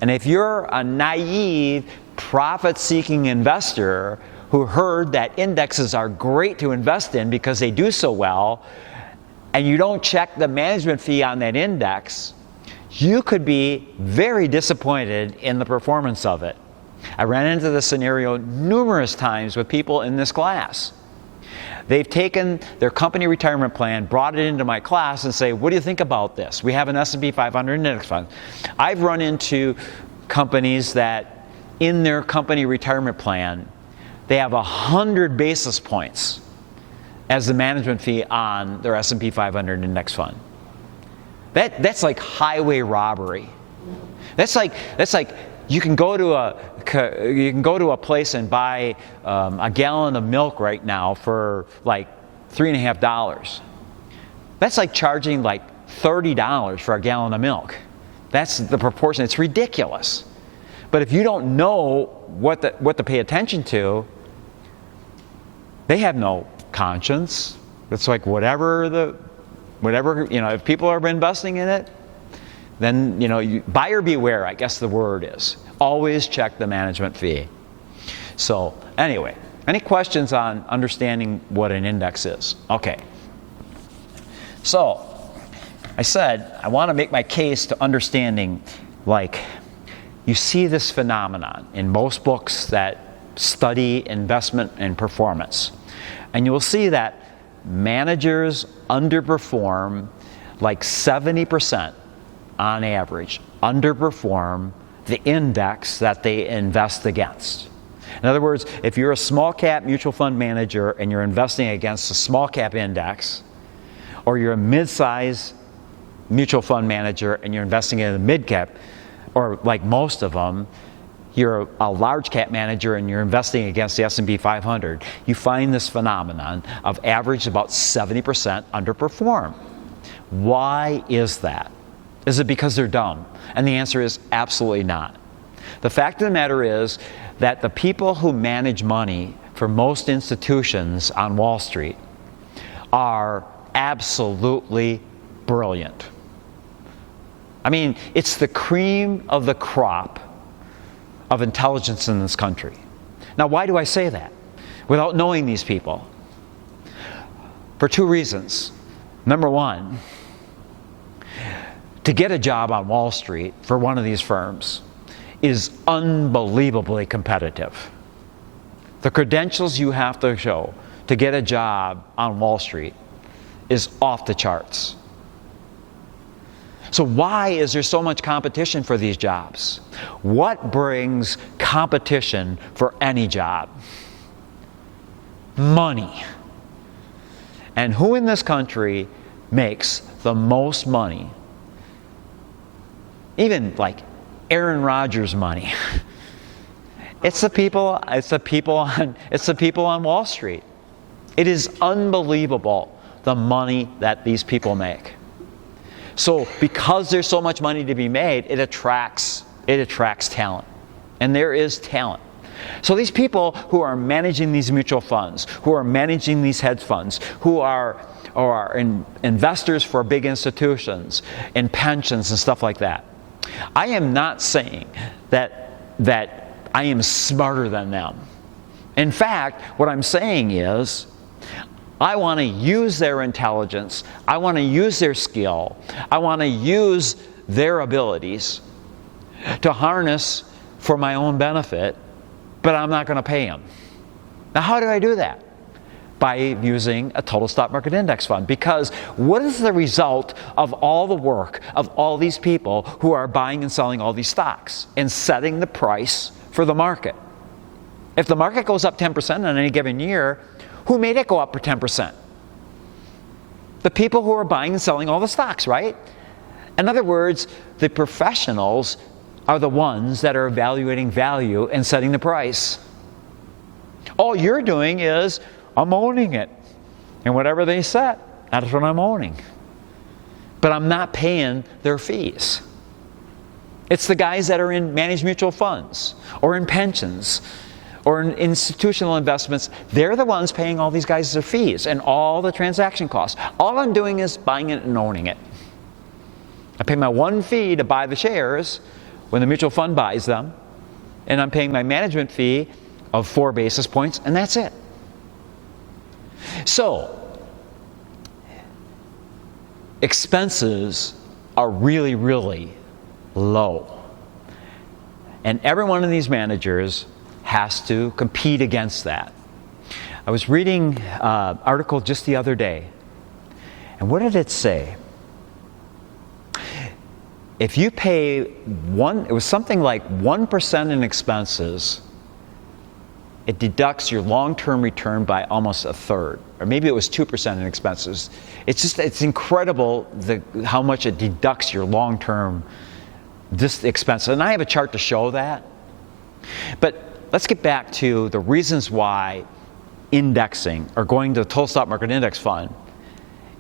And if you're a naive, profit-seeking investor who heard that indexes are great to invest in because they do so well, and you don't check the management fee on that index, you could be very disappointed in the performance of it. I ran into this scenario numerous times with people in this class. They've taken their company retirement plan, brought it into my class and say, what do you think about this? We have an S&P 500 index fund. I've run into companies that in their company retirement plan, they have 100 basis points as the management fee on their S&P 500 index fund. That's like highway robbery. That's like you can go to a place and buy a gallon of milk right now for like $3.50. That's like charging like $30 for a gallon of milk. That's the proportion. It's ridiculous. But if you don't know what to pay attention to, they have no conscience. It's like whatever, if people are investing in it, then, buyer beware, I guess the word is. Always check the management fee. So anyway, any questions on understanding what an index is? Okay. So I said I want to make my case to understanding, like, you see this phenomenon in most books that study investment and performance. And you will see that managers underperform like 70% on average, underperform the index that they invest against. In other words, if you're a small cap mutual fund manager and you're investing against a small cap index, or you're a mid-size mutual fund manager and you're investing in a mid cap, or like most of them, you're a large cap manager and you're investing against the S&P 500, you find this phenomenon of average about 70% underperform. Why is that? Is it because they're dumb? And the answer is absolutely not. The fact of the matter is that the people who manage money for most institutions on Wall Street are absolutely brilliant. I mean, it's the cream of the crop of intelligence in this country. Now, why do I say that without knowing these people? For two reasons. Number one, to get a job on Wall Street for one of these firms is unbelievably competitive. The credentials you have to show to get a job on Wall Street is off the charts. So why is there so much competition for these jobs? What brings competition for any job? Money. And who in this country makes the most money? Even like Aaron Rodgers' money. It's the people on Wall Street. It is unbelievable the money that these people make. So because there's so much money to be made, it attracts talent. And there is talent. So these people who are managing these mutual funds, who are managing these hedge funds, who are investors for big institutions and pensions and stuff like that, I am not saying that I am smarter than them. In fact, what I'm saying is I want to use their intelligence, I want to use their skill, I want to use their abilities to harness for my own benefit, but I'm not going to pay them. Now, how do I do that? By using a total stock market index fund. Because what is the result of all the work of all these people who are buying and selling all these stocks and setting the price for the market? If the market goes up 10% on any given year, who made it go up for 10%? The people who are buying and selling all the stocks, right? In other words, the professionals are the ones that are evaluating value and setting the price. All you're doing is, I'm owning it. And whatever they set, that's what I'm owning. But I'm not paying their fees. It's the guys that are in managed mutual funds or in pensions or in institutional investments. They're the ones paying all these guys their fees and all the transaction costs. All I'm doing is buying it and owning it. I pay my one fee to buy the shares when the mutual fund buys them, and I'm paying my management fee of 4 basis points, and that's it. So, expenses are really, really low. And every one of these managers has to compete against that. I was reading an article just the other day, and what did it say? If you pay it was something like 1% in expenses, it deducts your long-term return by almost a third. Or maybe it was 2% in expenses. It's incredible how much it deducts your long-term expense. And I have a chart to show that. But let's get back to the reasons why indexing, or going to the total stock market index fund,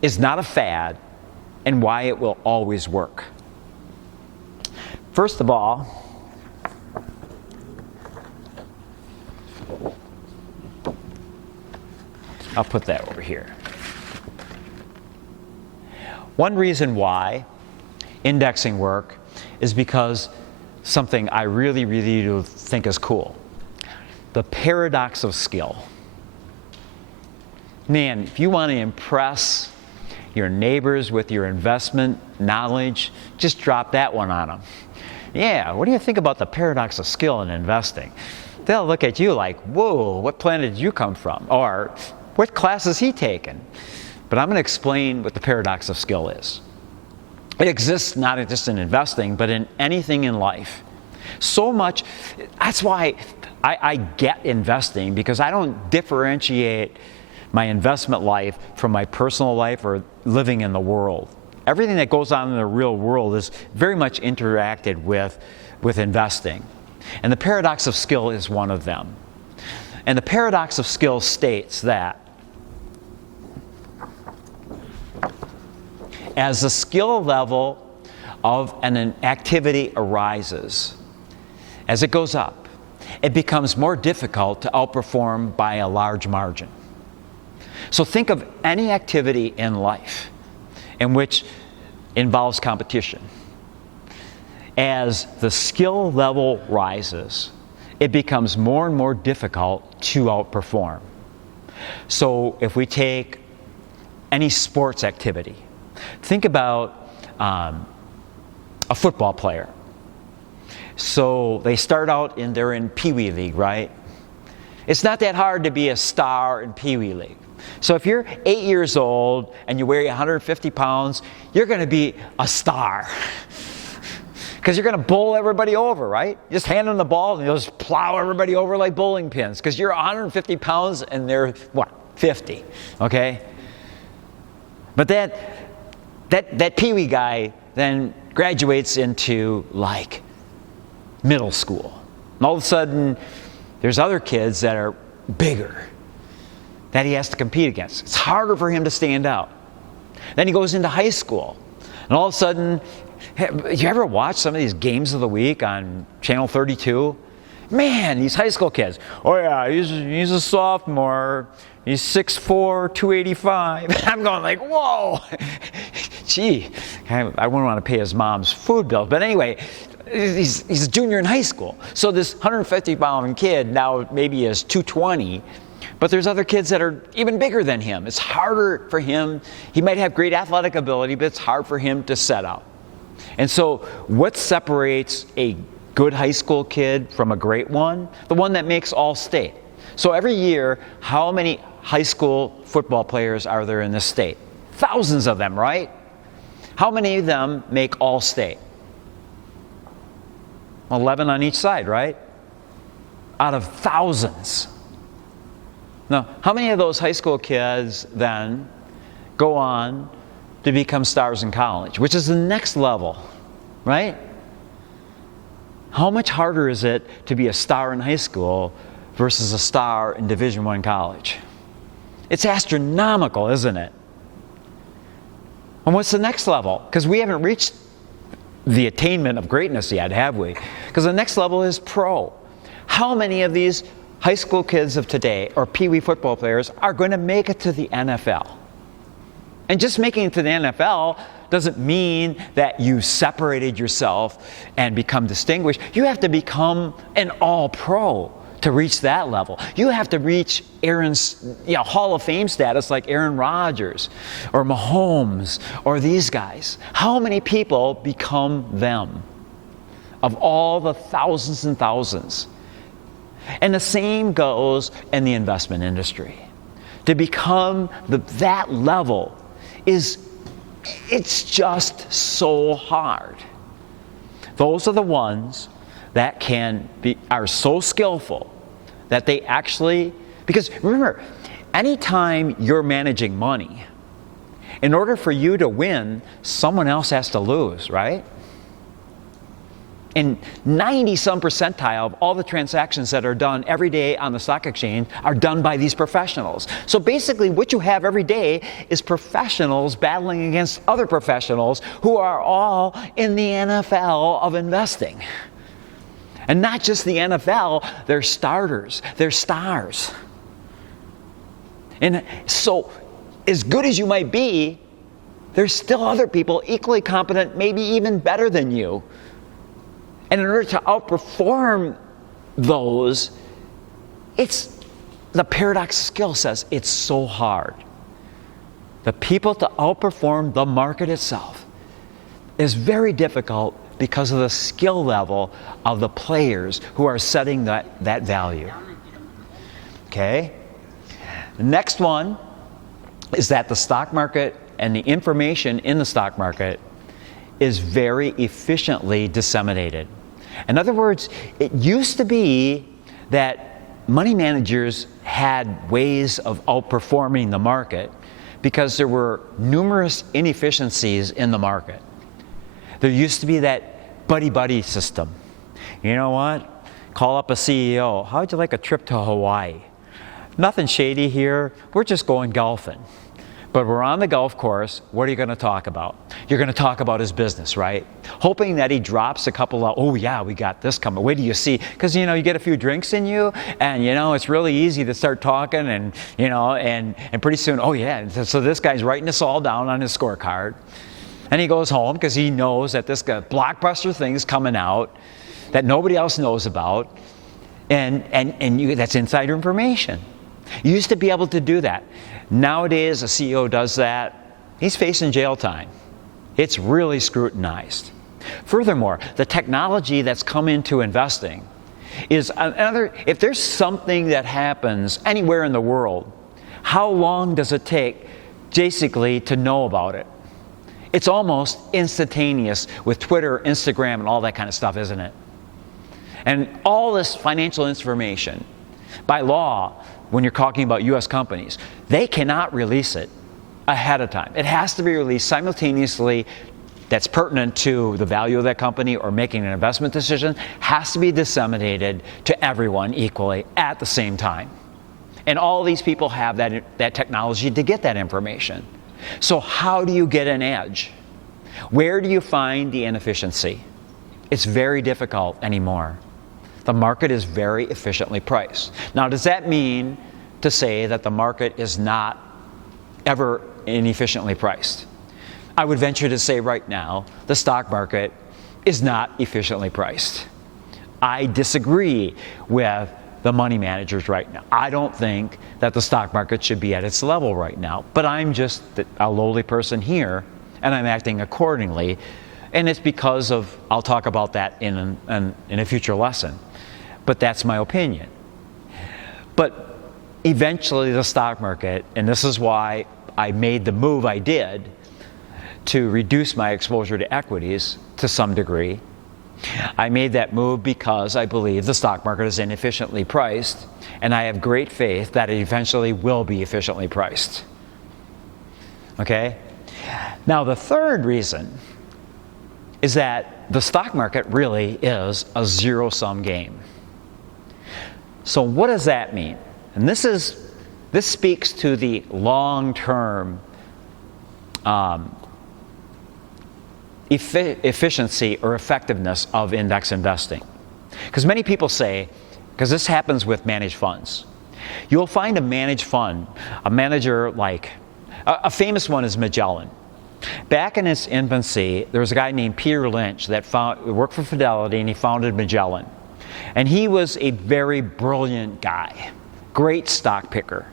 is not a fad and why it will always work. First of all, I'll put that over here. One reason why indexing work is because something I really, really do think is cool. The paradox of skill. Man, if you want to impress your neighbors with your investment knowledge, just drop that one on them. Yeah, what do you think about the paradox of skill in investing? They'll look at you like, whoa, what planet did you come from? Or, what class has he taken? But I'm going to explain what the paradox of skill is. It exists not just in investing, but in anything in life. So much, that's why I get investing, because I don't differentiate my investment life from my personal life or living in the world. Everything that goes on in the real world is very much interacted with investing. And the paradox of skill is one of them. And the paradox of skill states that as the skill level of an activity arises, as it goes up, it becomes more difficult to outperform by a large margin. So think of any activity in life in which involves competition. As the skill level rises, it becomes more and more difficult to outperform. So if we take any sports activity, think about a football player. So they start out they're in Pee Wee League, right? It's not that hard to be a star in Pee Wee League. So if you're 8 years old and you weigh 150 pounds, you're going to be a star. Because you're going to bowl everybody over, right? Just hand them the ball and you'll just plow everybody over like bowling pins. Because you're 150 pounds and they're, 50, okay? But that Pee Wee guy then graduates into like middle school. And all of a sudden, there's other kids that are bigger that he has to compete against. It's harder for him to stand out. Then he goes into high school. And all of a sudden, you ever watch some of these games of the week on Channel 32? Man, these high school kids. Oh yeah, he's a sophomore. He's 6'4", 285. I'm going like, whoa. Gee, I wouldn't want to pay his mom's food bill. But anyway, he's a junior in high school. So this 150-pound kid now maybe is 220. But there's other kids that are even bigger than him. It's harder for him. He might have great athletic ability, but it's hard for him to set out. And so what separates a good high school kid from a great one? The one that makes all-state. So every year, how many high school football players are there in this state? Thousands of them, right? How many of them make all-state? 11 on each side, right? Out of thousands. Now, how many of those high school kids then go on to become stars in college, which is the next level, right? How much harder is it to be a star in high school versus a star in Division I college? It's astronomical, isn't it? And what's the next level? Because we haven't reached the attainment of greatness yet, have we? Because the next level is pro. How many of these high school kids of today or Pee Wee football players are going to make it to the NFL? And just making it to the NFL doesn't mean that you separated yourself and become distinguished. You have to become an all-pro to reach that level. You have to reach Aaron's Hall of Fame status like Aaron Rodgers or Mahomes or these guys. How many people become them of all the thousands and thousands? And the same goes in the investment industry. To become that level it's just so hard. Those are the ones that are so skillful that they actually, because remember, anytime you're managing money, in order for you to win, someone else has to lose, right? And 90-some percentile of all the transactions that are done every day on the stock exchange are done by these professionals. So basically what you have every day is professionals battling against other professionals who are all in the NFL of investing. And not just the NFL, they're starters, they're stars. And so as good as you might be, there's still other people equally competent, maybe even better than you. And in order to outperform those, the paradox skill says it's so hard. The people to outperform the market itself is very difficult because of the skill level of the players who are setting that value. Okay? The next one is that the stock market and the information in the stock market is very efficiently disseminated. In other words, it used to be that money managers had ways of outperforming the market because there were numerous inefficiencies in the market. There used to be that buddy-buddy system. You know what? Call up a CEO. How'd you like a trip to Hawaii? Nothing shady here. We're just going golfing. But we're on the golf course. What are you going to talk about? You're going to talk about his business, right? Hoping that he drops a couple of, oh yeah, we got this coming. Wait till you see. Because, you get a few drinks in you, and, it's really easy to start talking, and, and pretty soon, oh yeah. So this guy's writing this all down on his scorecard. And he goes home because he knows that this blockbuster thing is coming out that nobody else knows about. And that's insider information. You used to be able to do that. Nowadays, a CEO does that, he's facing jail time. It's really scrutinized. Furthermore, the technology that's come into investing is another, if there's something that happens anywhere in the world, how long does it take basically to know about it? It's almost instantaneous with Twitter, Instagram, and all that kind of stuff, isn't it? And all this financial information, by law, when you're talking about U.S. companies, they cannot release it ahead of time. It has to be released simultaneously that's pertinent to the value of that company or making an investment decision, has to be disseminated to everyone equally at the same time. And all these people have that technology to get that information. So how do you get an edge? Where do you find the inefficiency? It's very difficult anymore. The market is very efficiently priced. Now, does that mean to say that the market is not ever inefficiently priced? I would venture to say right now, the stock market is not efficiently priced. I disagree with the money managers right now. I don't think that the stock market should be at its level right now, but I'm just a lowly person here, and I'm acting accordingly. And it's because of, I'll talk about that in a future lesson. But that's my opinion. But eventually the stock market, and this is why I made the move I did to reduce my exposure to equities to some degree. I made that move because I believe the stock market is inefficiently priced, and I have great faith that it eventually will be efficiently priced. Okay? Now the third reason is that the stock market really is a zero-sum game. So what does that mean? And this speaks to the long-term efficiency or effectiveness of index investing. Because many people say, because this happens with managed funds, you'll find a managed fund, a manager like, a famous one is Magellan. Back in its infancy, there was a guy named Peter Lynch that worked for Fidelity, and he founded Magellan. And he was a very brilliant guy, great stock picker.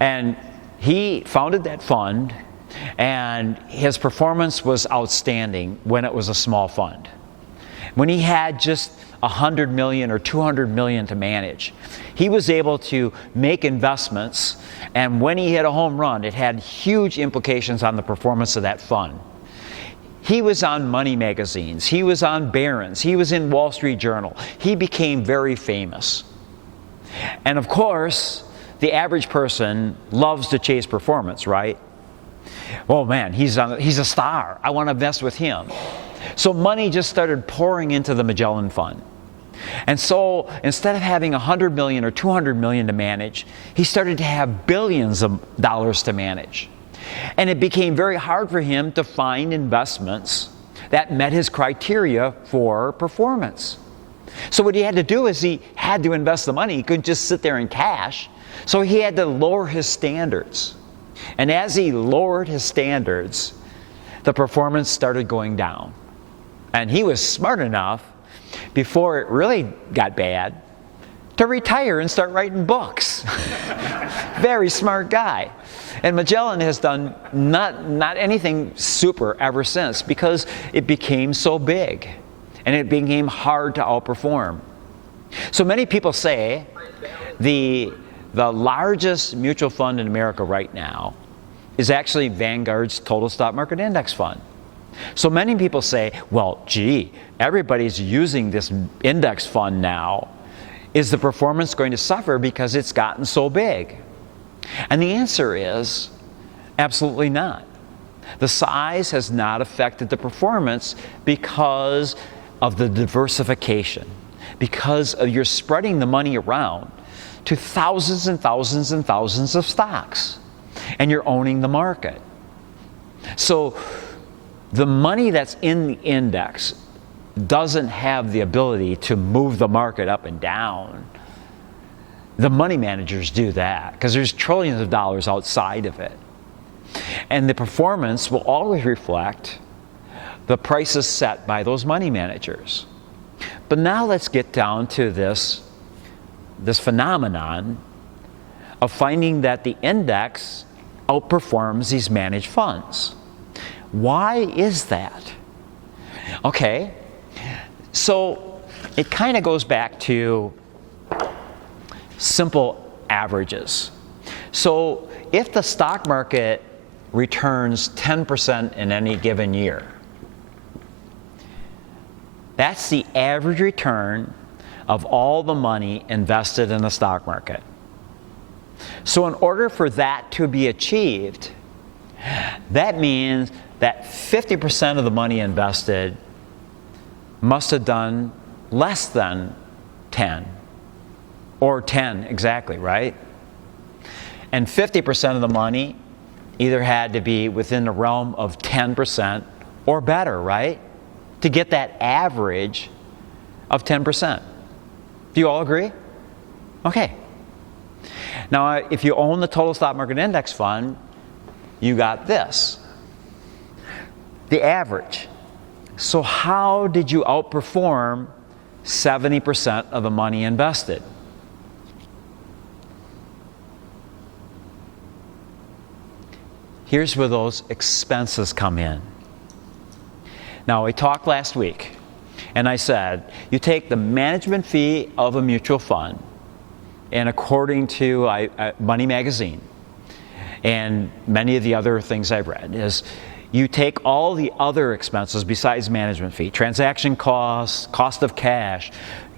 And he founded that fund, and his performance was outstanding when it was a small fund. When he had just 100 million or 200 million to manage, he was able to make investments, and when he hit a home run, it had huge implications on the performance of that fund. He was on money magazines, he was on Barron's, he was in Wall Street Journal. He became very famous. And of course, the average person loves to chase performance, right? Oh man, he's a star. I want to invest with him. So money just started pouring into the Magellan Fund. And so instead of having 100 million or 200 million to manage, he started to have billions of dollars to manage. And it became very hard for him to find investments that met his criteria for performance. So what he had to do is he had to invest the money. He couldn't just sit there in cash. So he had to lower his standards. And as he lowered his standards, the performance started going down. And he was smart enough, before it really got bad, to retire and start writing books. Very smart guy. And Magellan has done not anything super ever since, because it became so big and it became hard to outperform. So many people say the largest mutual fund in America right now is actually Vanguard's Total Stock Market Index Fund. So many people say, well, gee, everybody's using this index fund now. Is the performance going to suffer because it's gotten so big? And the answer is absolutely not. The size has not affected the performance because of the diversification, because you're spreading the money around to thousands and thousands and thousands of stocks, and you're owning the market. So the money that's in the index doesn't have the ability to move the market up and down. The money managers do that because there's trillions of dollars outside of it. And the performance will always reflect the prices set by those money managers. But now let's get down to this phenomenon of finding that the index outperforms these managed funds. Why is that? Okay, so it kind of goes back to simple averages. So if the stock market returns 10% in any given year, that's the average return of all the money invested in the stock market. So in order for that to be achieved, that means that 50% of the money invested must have done less than 10, or 10 exactly, right? And 50% of the money either had to be within the realm of 10% or better, right? To get that average of 10%. Do you all agree? Okay. Now, if you own the Total Stock Market Index Fund, you got this, the average. So how did you outperform 70% of the money invested? Here's where those expenses come in. Now, we talked last week, and I said, you take the management fee of a mutual fund, and according to Money Magazine, and many of the other things I've read, is you take all the other expenses besides management fee, transaction costs, cost of cash,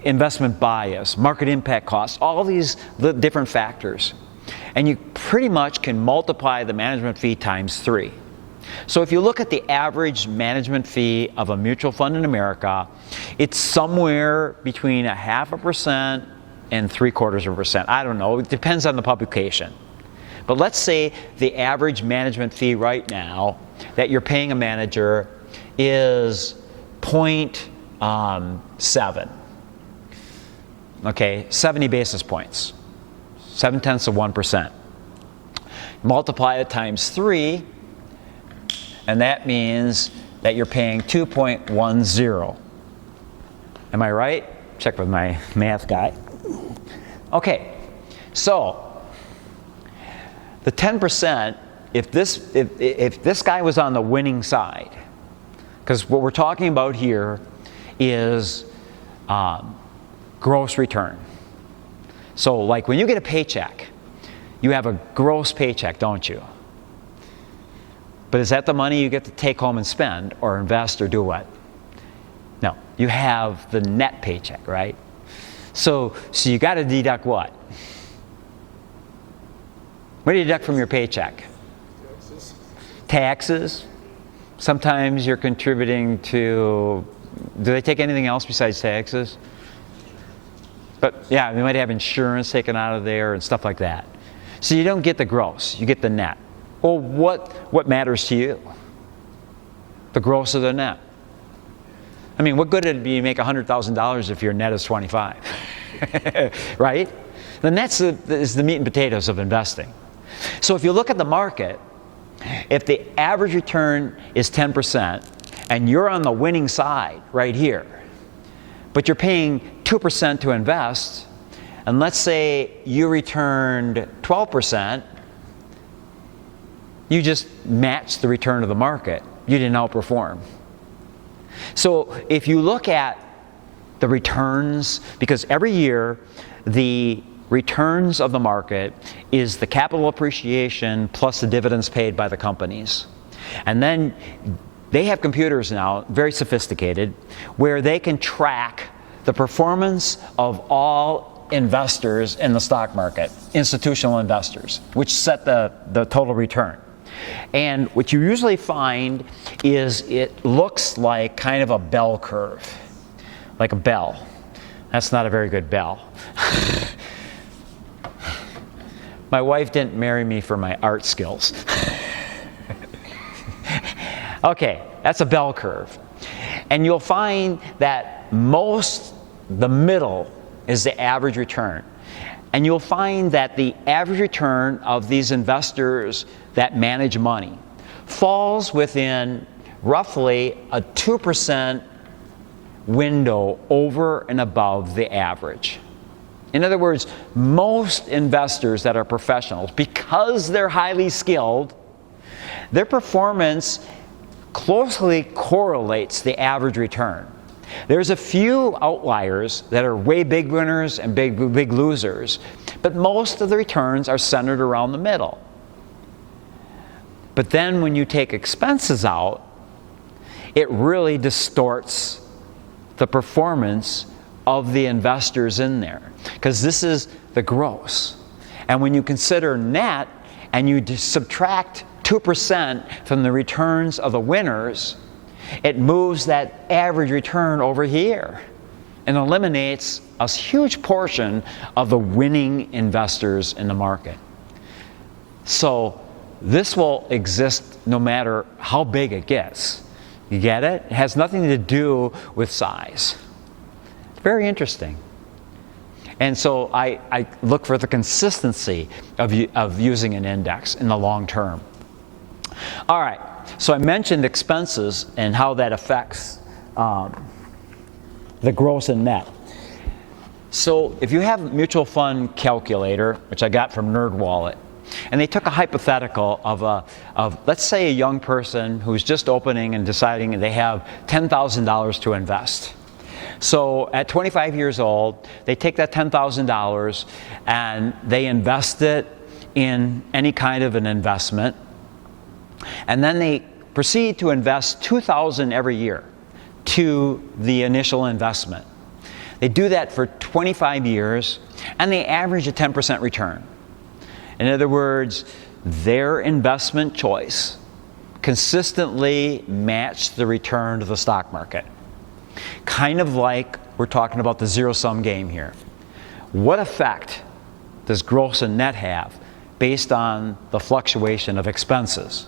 investment bias, market impact costs, all these different factors, and you pretty much can multiply the management fee times 3. So if you look at the average management fee of a mutual fund in America, it's somewhere between 0.5% and 0.75%. I don't know, it depends on the publication. But let's say the average management fee right now that you're paying a manager is 0.7. Okay, 70 basis points, 0.7%. Multiply it times 3, and that means that you're paying 2.10. Am I right? Check with my math guy. Okay, so the 10%, if this guy was on the winning side, because what we're talking about here is gross return. So like when you get a paycheck, you have a gross paycheck, don't you? But is that the money you get to take home and spend or invest or do what? No, you have the net paycheck, right? So you got to deduct what? What do you deduct from your paycheck? Taxes. Taxes. Sometimes you're contributing to, do they take anything else besides taxes? But yeah, they might have insurance taken out of there and stuff like that. So you don't get the gross, you get the net. Well, what matters to you? The gross or the net? I mean, what good would it be to make $100,000 if your net is 25? Right? The net is the meat and potatoes of investing. So if you look at the market, if the average return is 10% and you're on the winning side right here, but you're paying 2% to invest, and let's say you returned 12%, you just matched the return of the market. You didn't outperform. So if you look at the returns, because every year the returns of the market is the capital appreciation plus the dividends paid by the companies. And then they have computers now, very sophisticated, where they can track the performance of all investors in the stock market, institutional investors, which set the total return. And what you usually find is it looks like kind of a bell curve, like a bell. That's not a very good bell. My wife didn't marry me for my art skills. Okay, that's a bell curve. And you'll find that the middle is the average return. And you'll find that the average return of these investors that manage money falls within roughly a 2% window over and above the average. In other words, most investors that are professionals, because they're highly skilled, their performance closely correlates the average return. There's a few outliers that are way big winners and big losers, but most of the returns are centered around the middle. But then when you take expenses out, it really distorts the performance of the investors in there, because this is the gross. And when you consider net and you subtract 2% from the returns of the winners, it moves that average return over here and eliminates a huge portion of the winning investors in the market. So this will exist no matter how big it gets. You get it? It has nothing to do with size. Very interesting. And so I look for the consistency of using an index in the long term. All right, so I mentioned expenses and how that affects the gross and net. So if you have a mutual fund calculator, which I got from NerdWallet, and they took a hypothetical of let's say a young person who's just opening and deciding they have $10,000 to invest. So at 25 years old, they take that $10,000 and they invest it in any kind of an investment. And then they proceed to invest $2,000 every year to the initial investment. They do that for 25 years and they average a 10% return. In other words, their investment choice consistently match the return to the stock market. Kind of like we're talking about the zero-sum game here. What effect does gross and net have based on the fluctuation of expenses?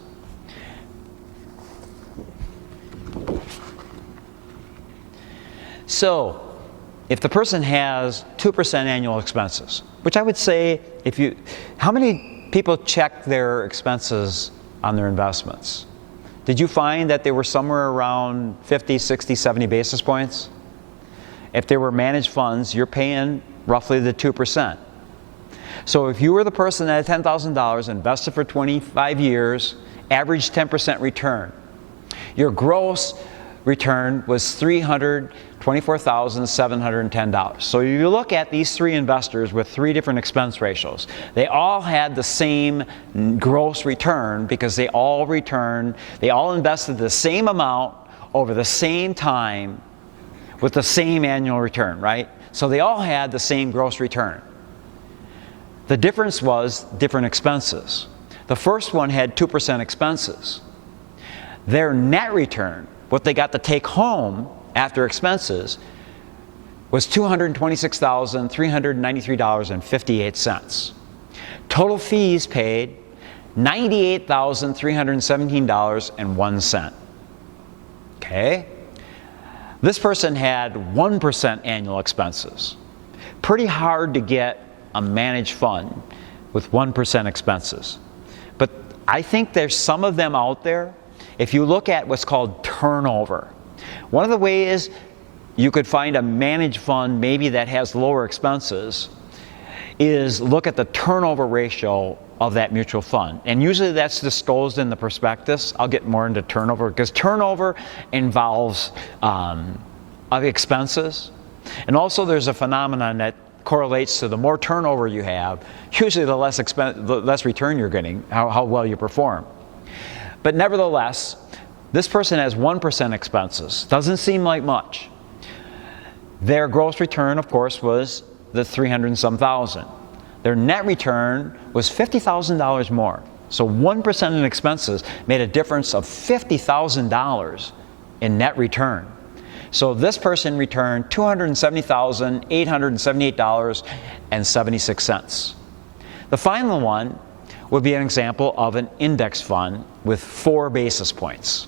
So, if the person has 2% annual expenses, which I would say, how many people check their expenses on their investments? Did you find that they were somewhere around 50, 60, 70 basis points? If they were managed funds, you're paying roughly the 2%. So if you were the person that had $10,000, invested for 25 years, averaged 10% return, your gross return was $324,710. So you look at these three investors with three different expense ratios. They all had the same gross return because they all invested the same amount over the same time with the same annual return, right? So they all had the same gross return. The difference was different expenses. The first one had 2% expenses. Their net return, what they got to take home after expenses, was $226,393.58. Total fees paid, $98,317.01. Okay? This person had 1% annual expenses. Pretty hard to get a managed fund with 1% expenses. But I think there's some of them out there. If you look at what's called turnover, one of the ways you could find a managed fund maybe that has lower expenses is look at the turnover ratio of that mutual fund. And usually that's disclosed in the prospectus. I'll get more into turnover because turnover involves expenses. And also there's a phenomenon that correlates to the more turnover you have, usually the less return you're getting, how well you perform. But nevertheless, this person has 1% expenses. Doesn't seem like much. Their gross return, of course, was the 300 and some thousand. Their net return was $50,000 more. So 1% in expenses made a difference of $50,000 in net return. So this person returned $270,878.76. The final one would be an example of an index fund with 4 basis points.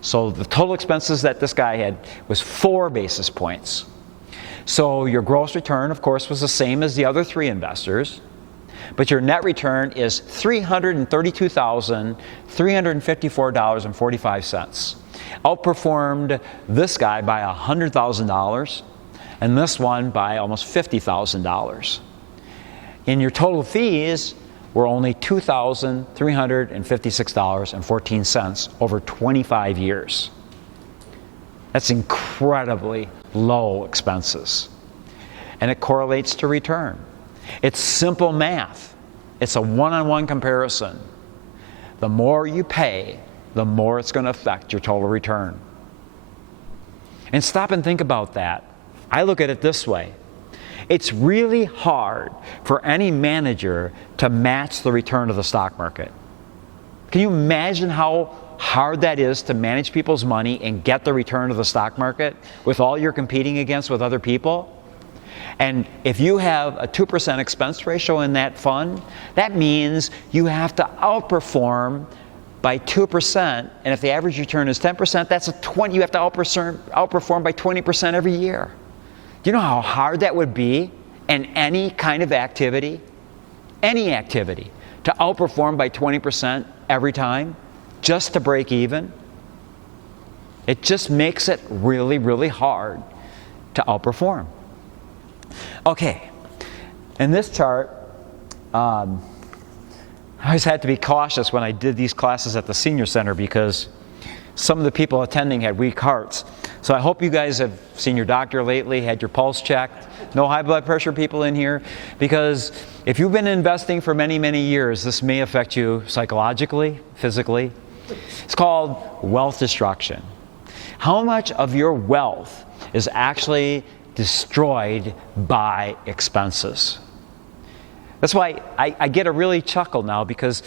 So the total expenses that this guy had was 4 basis points. So your gross return, of course, was the same as the other 3 investors, but your net return is $332,354.45. Outperformed this guy by $100,000 and this one by almost $50,000. And your total fees were only $2,356.14 over 25 years. That's incredibly low expenses. And it correlates to return. It's simple math. It's a one-on-one comparison. The more you pay, the more it's going to affect your total return. And stop and think about that. I look at it this way. It's really hard for any manager to match the return of the stock market. Can you imagine how hard that is to manage people's money and get the return of the stock market with all you're competing against with other people? And if you have a 2% expense ratio in that fund, that means you have to outperform by 2%. And if the average return is 10%, that's you have to outperform by 20% every year. Do you know how hard that would be in any kind of activity? Any activity, to outperform by 20% every time, just to break even? It just makes it really, really hard to outperform. Okay, in this chart, I always had to be cautious when I did these classes at the senior center because some of the people attending had weak hearts. So I hope you guys have seen your doctor lately, had your pulse checked. No high blood pressure people in here, because if you've been investing for many, many years, this may affect you psychologically, physically. It's called wealth destruction. How much of your wealth is actually destroyed by expenses? That's why I get a really chuckle now, because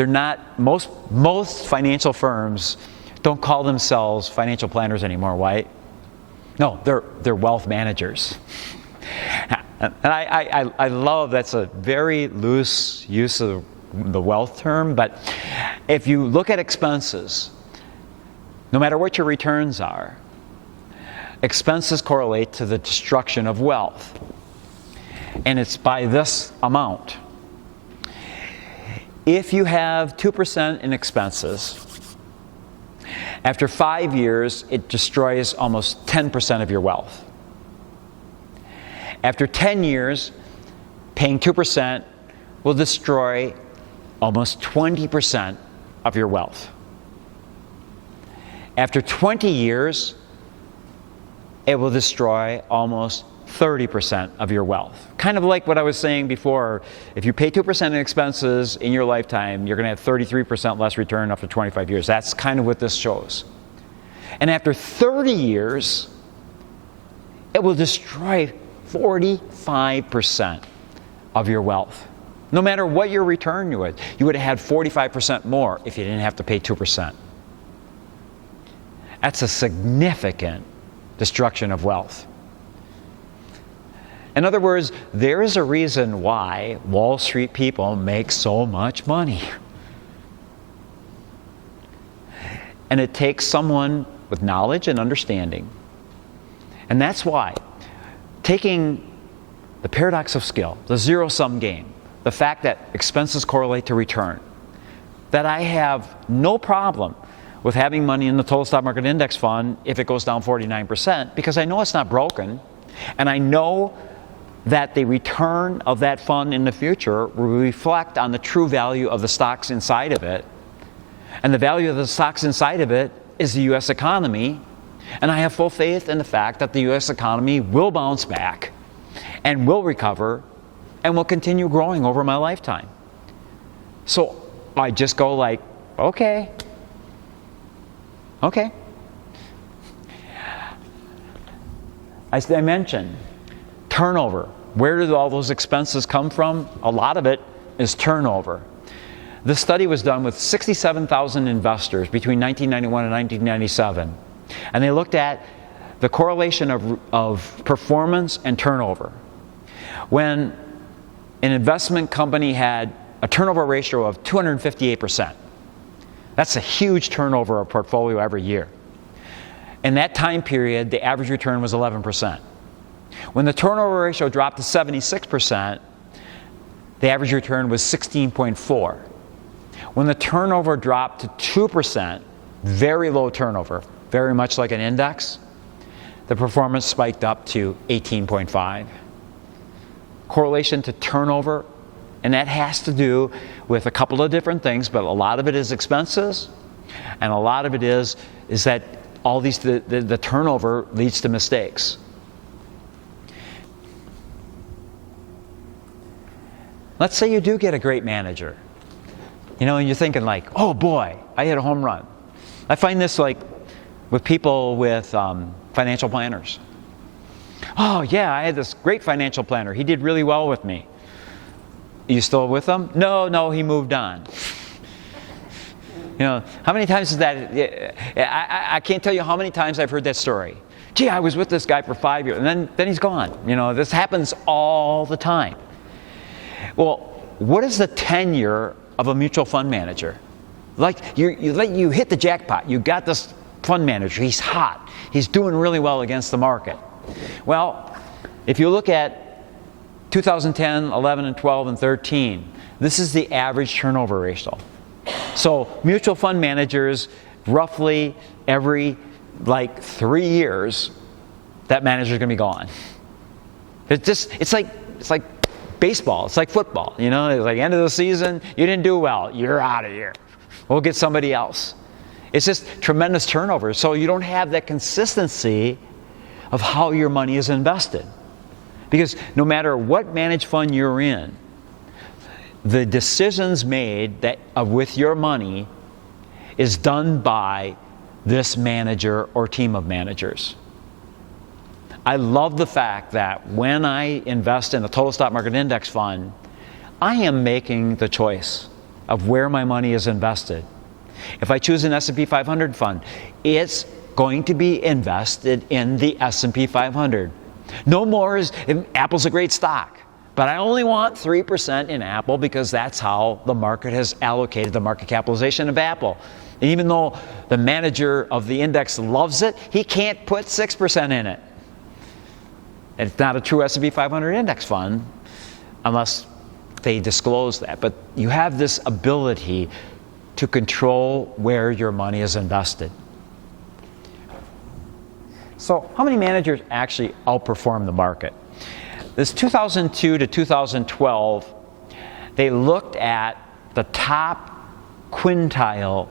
they're not, most financial firms don't call themselves financial planners anymore, right? No, they're wealth managers. And I love that's a very loose use of the wealth term, but if you look at expenses, no matter what your returns are, expenses correlate to the destruction of wealth. And it's by this amount. If you have 2% in expenses, after 5 years, it destroys almost 10% of your wealth. After 10 years, paying 2% will destroy almost 20% of your wealth. After 20 years, it will destroy almost 30% of your wealth. Kind of like what I was saying before, if you pay 2% in expenses in your lifetime, you're going to have 33% less return after 25 years. That's kind of what this shows. And after 30 years, it will destroy 45% of your wealth. No matter what your return you would have had 45% more if you didn't have to pay 2%. That's a significant destruction of wealth. In other words, there is a reason why Wall Street people make so much money. And it takes someone with knowledge and understanding. And that's why taking the paradox of skill, the zero-sum game, the fact that expenses correlate to return, that I have no problem with having money in the total stock market index fund if it goes down 49%, because I know it's not broken, and I know that the return of that fund in the future will reflect on the true value of the stocks inside of it. And the value of the stocks inside of it is the U.S. economy. And I have full faith in the fact that the U.S. economy will bounce back and will recover and will continue growing over my lifetime. So I just go like, okay. As I mentioned, turnover. Where did all those expenses come from? A lot of it is turnover. This study was done with 67,000 investors between 1991 and 1997. And they looked at the correlation of performance and turnover. When an investment company had a turnover ratio of 258%, that's a huge turnover of portfolio every year. In that time period, the average return was 11%. When the turnover ratio dropped to 76%, the average return was 16.4. When the turnover dropped to 2%, very low turnover, very much like an index, the performance spiked up to 18.5. Correlation to turnover, and that has to do with a couple of different things, but a lot of it is expenses, and a lot of it is that all these the turnover leads to mistakes. Let's say you do get a great manager. You know, and you're thinking like, oh boy, I hit a home run. I find this like with people with financial planners. Oh yeah, I had this great financial planner. He did really well with me. Are you still with him? No, he moved on. You know, how many times is that? I can't tell you how many times I've heard that story. Gee, I was with this guy for 5 years, and then he's gone. You know, this happens all the time. Well, what is the tenure of a mutual fund manager? Like you hit the jackpot. You got this fund manager. He's hot. He's doing really well against the market. Well, if you look at 2010, 11, and 12, and 13, this is the average turnover ratio. So mutual fund managers, roughly every 3 years, that manager's going to be gone. It's like baseball. It's like football. You know, it's like end of the season, you didn't do well. You're out of here. We'll get somebody else. It's just tremendous turnover. So you don't have that consistency of how your money is invested. Because no matter what managed fund you're in, the decisions made with your money is done by this manager or team of managers. I love the fact that when I invest in a total stock market index fund, I am making the choice of where my money is invested. If I choose an S&P 500 fund, it's going to be invested in the S&P 500. No more is Apple's a great stock, but I only want 3% in Apple because that's how the market has allocated the market capitalization of Apple. And even though the manager of the index loves it, he can't put 6% in it. It's not a true S&P 500 index fund unless they disclose that. But you have this ability to control where your money is invested. So how many managers actually outperform the market? This 2002 to 2012, they looked at the top quintile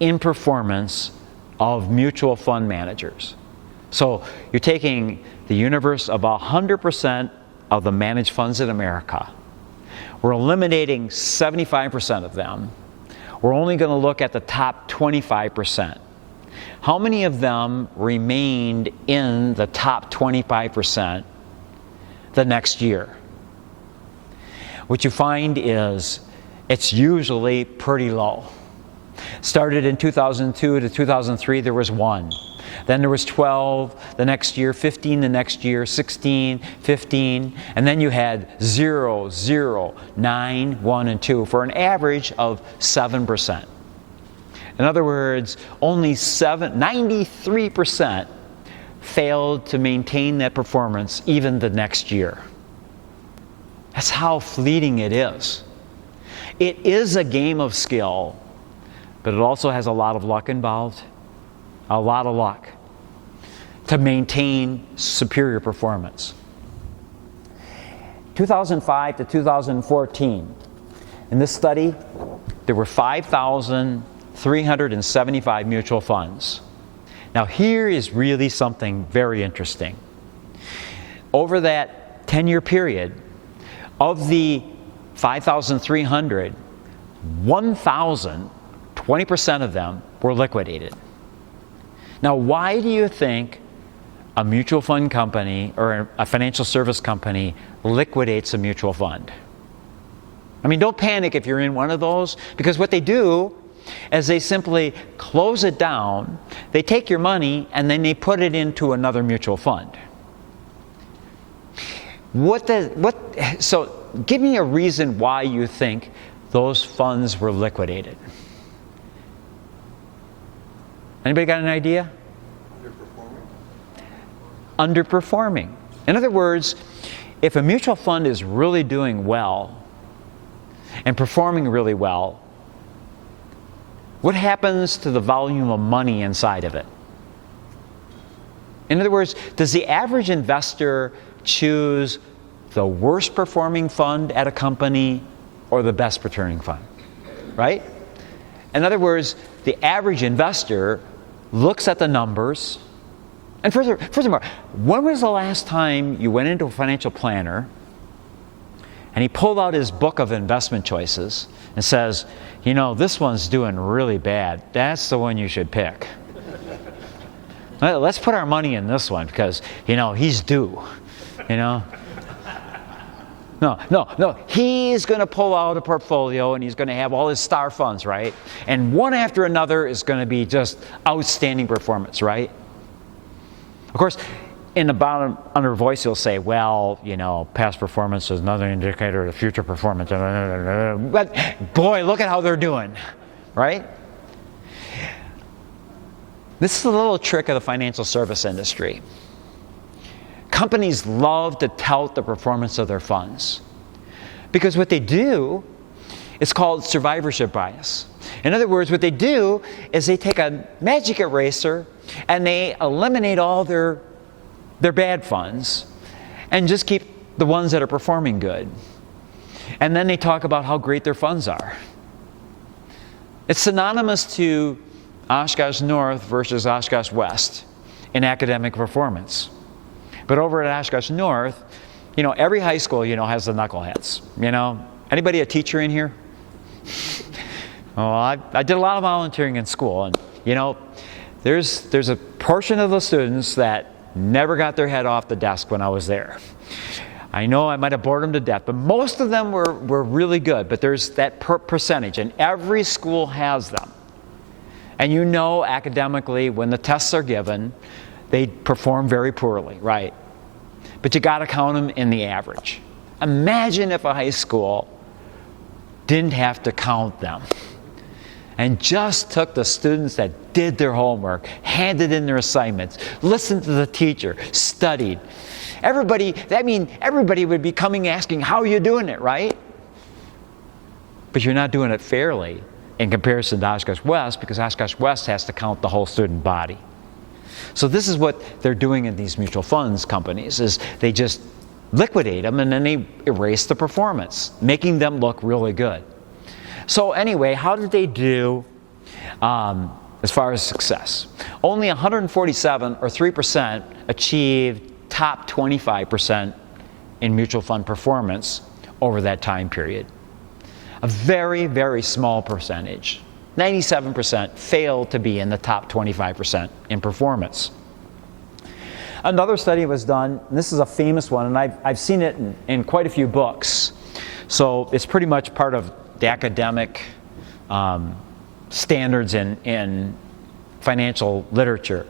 in performance of mutual fund managers. So you're taking the universe of 100% of the managed funds in America. We're eliminating 75% of them. We're only going to look at the top 25%. How many of them remained in the top 25% the next year? What you find is it's usually pretty low. Started in 2002 to 2003, there was 1. Then there was 12 the next year, 15 the next year, 16, 15, and then you had 0, 0, 9, 1, and 2 for an average of 7%. In other words, only 93% failed to maintain that performance even the next year. That's how fleeting it is. It is a game of skill, but it also has a lot of luck involved, a lot of luck to maintain superior performance. 2005 to 2014, in this study, there were 5,375 mutual funds. Now here is really something very interesting. Over that 10-year period, of the 5,300, 1,000, 20% of them were liquidated. Now, why do you think a mutual fund company or a financial service company liquidates a mutual fund? I mean, don't panic if you're in one of those, because what they do is they simply close it down, they take your money, and then they put it into another mutual fund. So give me a reason why you think those funds were liquidated. Anybody got an idea? Underperforming. In other words, if a mutual fund is really doing well and performing really well, what happens to the volume of money inside of it? In other words, does the average investor choose the worst performing fund at a company or the best returning fund? Right? In other words, the average investor looks at the numbers. And furthermore, when was the last time you went into a financial planner and he pulled out his book of investment choices and says, you know, this one's doing really bad. That's the one you should pick. Let's put our money in this one because, you know, he's due, you know. No. He's going to pull out a portfolio and he's going to have all his star funds, right? And one after another is going to be just outstanding performance, right? Of course, in the bottom under voice, you'll say, well, you know, past performance is another indicator of future performance. But boy, look at how they're doing, right? This is a little trick of the financial service industry. Companies love to tout the performance of their funds because what they do is called survivorship bias. In other words, what they do is they take a magic eraser and they eliminate all their bad funds and just keep the ones that are performing good. And then they talk about how great their funds are. It's synonymous to Oshkosh North versus Oshkosh West in academic performance. But over at Oshkosh North, you know, every high school, you know, has the knuckleheads. You know, anybody a teacher in here? Well, I did a lot of volunteering in school, and you know, there's a portion of the students that never got their head off the desk when I was there. I know I might have bored them to death, but most of them were really good. But there's that percentage, and every school has them. And you know academically, when the tests are given, they perform very poorly, right? But you got to count them in the average. Imagine if a high school didn't have to count them and just took the students that did their homework, handed in their assignments, listened to the teacher, studied. Everybody would be coming asking, how are you doing it, right? But you're not doing it fairly in comparison to Oshkosh West, because Oshkosh West has to count the whole student body. So this is what they're doing in these mutual funds companies, is they just liquidate them and then they erase the performance, making them look really good. So anyway, how did they do as far as success? Only 147, or 3%, achieved top 25% in mutual fund performance over that time period. A very, very small percentage, 97%, failed to be in the top 25% in performance. Another study was done, and this is a famous one, and I've seen it in quite a few books. So it's pretty much part of the academic standards in financial literature.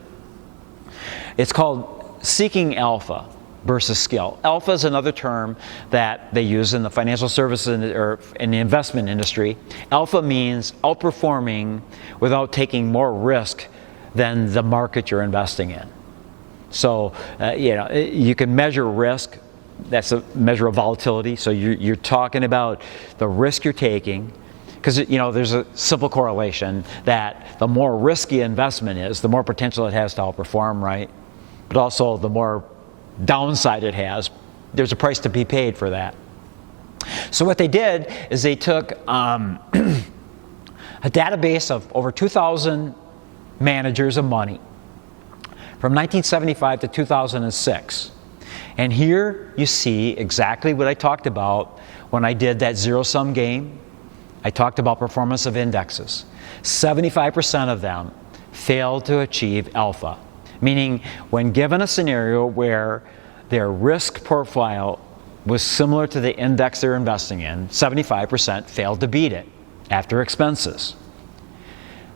It's called Seeking Alpha versus Skill. Alpha is another term that they use in the financial services or in the investment industry. Alpha means outperforming without taking more risk than the market you're investing in. So, you can measure risk. That's a measure of volatility. So you're talking about the risk you're taking, because there's a simple correlation that the more risky investment is, the more potential it has to outperform, right? But also the more downside it has, there's a price to be paid for that. So what they did is they took a database of over 2,000 managers of money from 1975 to 2006. And here you see exactly what I talked about when I did that zero-sum game. I talked about performance of indexes. 75% of them failed to achieve alpha, meaning when given a scenario where their risk profile was similar to the index they're investing in, 75% failed to beat it after expenses.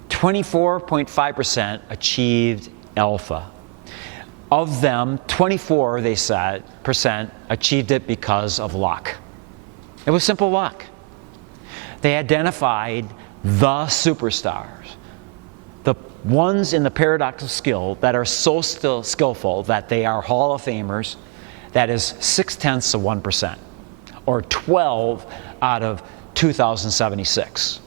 24.5% achieved alpha. Of them, 24, they said, percent achieved it because of luck. It was simple luck. They identified the superstars, the ones in the paradox of skill that are so still skillful that they are Hall of Famers. That is 0.6%, or 12 out of 2,076.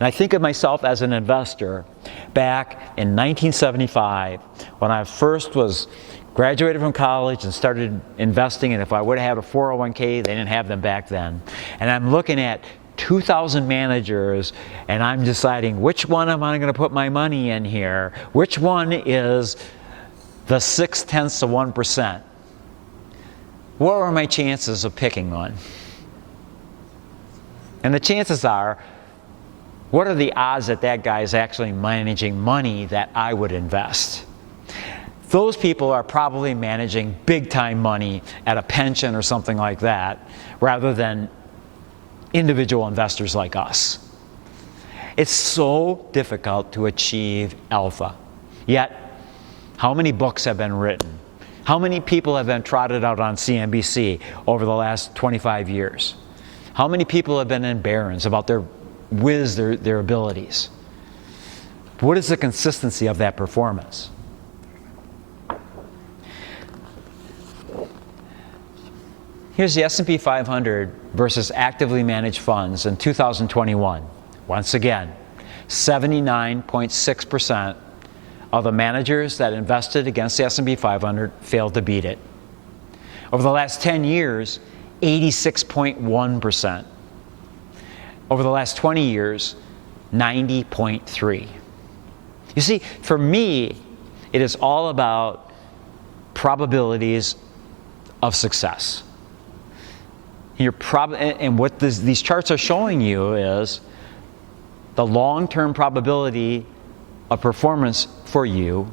And I think of myself as an investor back in 1975 when I first was graduated from college and started investing, and if I would have had a 401k, they didn't have them back then. And I'm looking at 2,000 managers and I'm deciding which one am I going to put my money in here? Which one is the 0.6%? What were my chances of picking one? And the chances are, what are the odds that that guy is actually managing money that I would invest? Those people are probably managing big time money at a pension or something like that, rather than individual investors like us. It's so difficult to achieve alpha. Yet, how many books have been written? How many people have been trotted out on CNBC over the last 25 years? How many people have been in Barron's about their abilities? What is the consistency of that performance? Here's the S&P 500 versus actively managed funds in 2021. Once again, 79.6% of the managers that invested against the S&P 500 failed to beat it. Over the last 10 years, 86.1%. Over the last 20 years, 90.3%. You see, for me, it is all about probabilities of success. And what these charts are showing you is the long-term probability of performance for you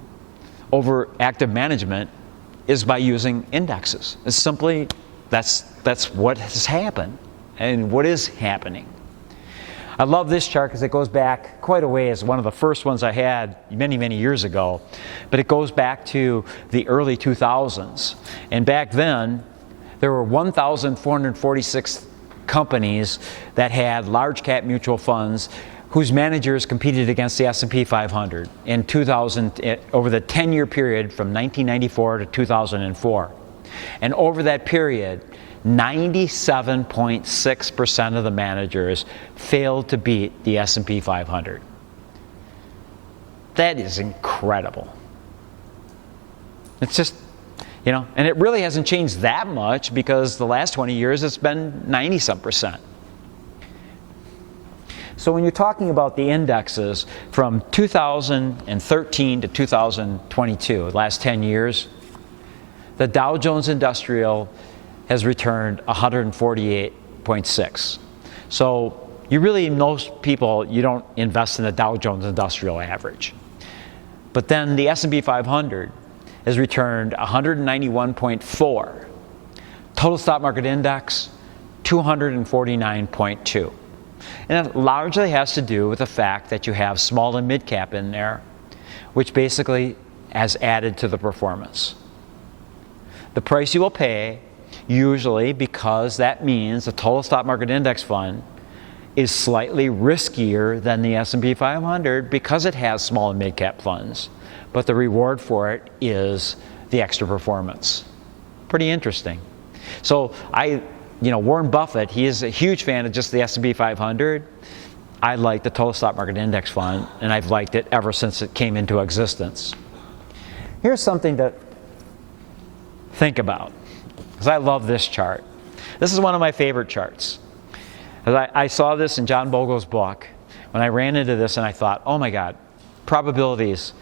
over active management is by using indexes. It's simply That's what has happened and what is happening. I love this chart because it goes back quite a ways. One of the first ones I had many, many years ago. But it goes back to the early 2000s. And back then, there were 1,446 companies that had large cap mutual funds whose managers competed against the S&P 500 in 2000, over the 10-year period from 1994 to 2004. And over that period, 97.6% of the managers failed to beat the S&P 500. That is incredible. It's just, and it really hasn't changed that much because the last 20 years it's been 90-some%. So when you're talking about the indexes from 2013 to 2022, the last 10 years, the Dow Jones Industrial has returned 148.6. So most people, you don't invest in the Dow Jones Industrial Average. But then the S&P 500 has returned 191.4. Total stock market index, 249.2. And it largely has to do with the fact that you have small and mid cap in there, which basically has added to the performance. The price you will pay, usually because that means the total stock market index fund is slightly riskier than the S&P 500 because it has small and mid cap funds. But the reward for it is the extra performance. Pretty interesting. So Warren Buffett, he is a huge fan of just the S&P 500. I like the total stock market index fund, and I've liked it ever since it came into existence. Here's something to think about, because I love this chart. This is one of my favorite charts. I saw this in John Bogle's book when I ran into this, and I thought, oh my God, probabilities.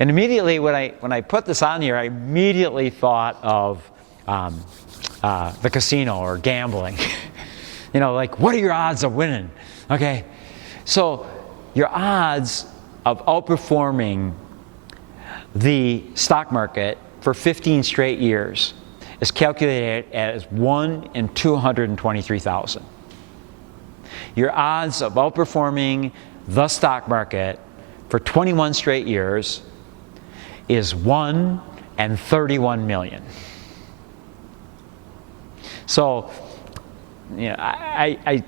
And immediately when I put this on here, I immediately thought of the casino or gambling. Like, what are your odds of winning? Okay, so your odds of outperforming the stock market for 15 straight years is calculated as 1 in 223,000. Your odds of outperforming the stock market for 21 straight years is 1 in 31 million. So, I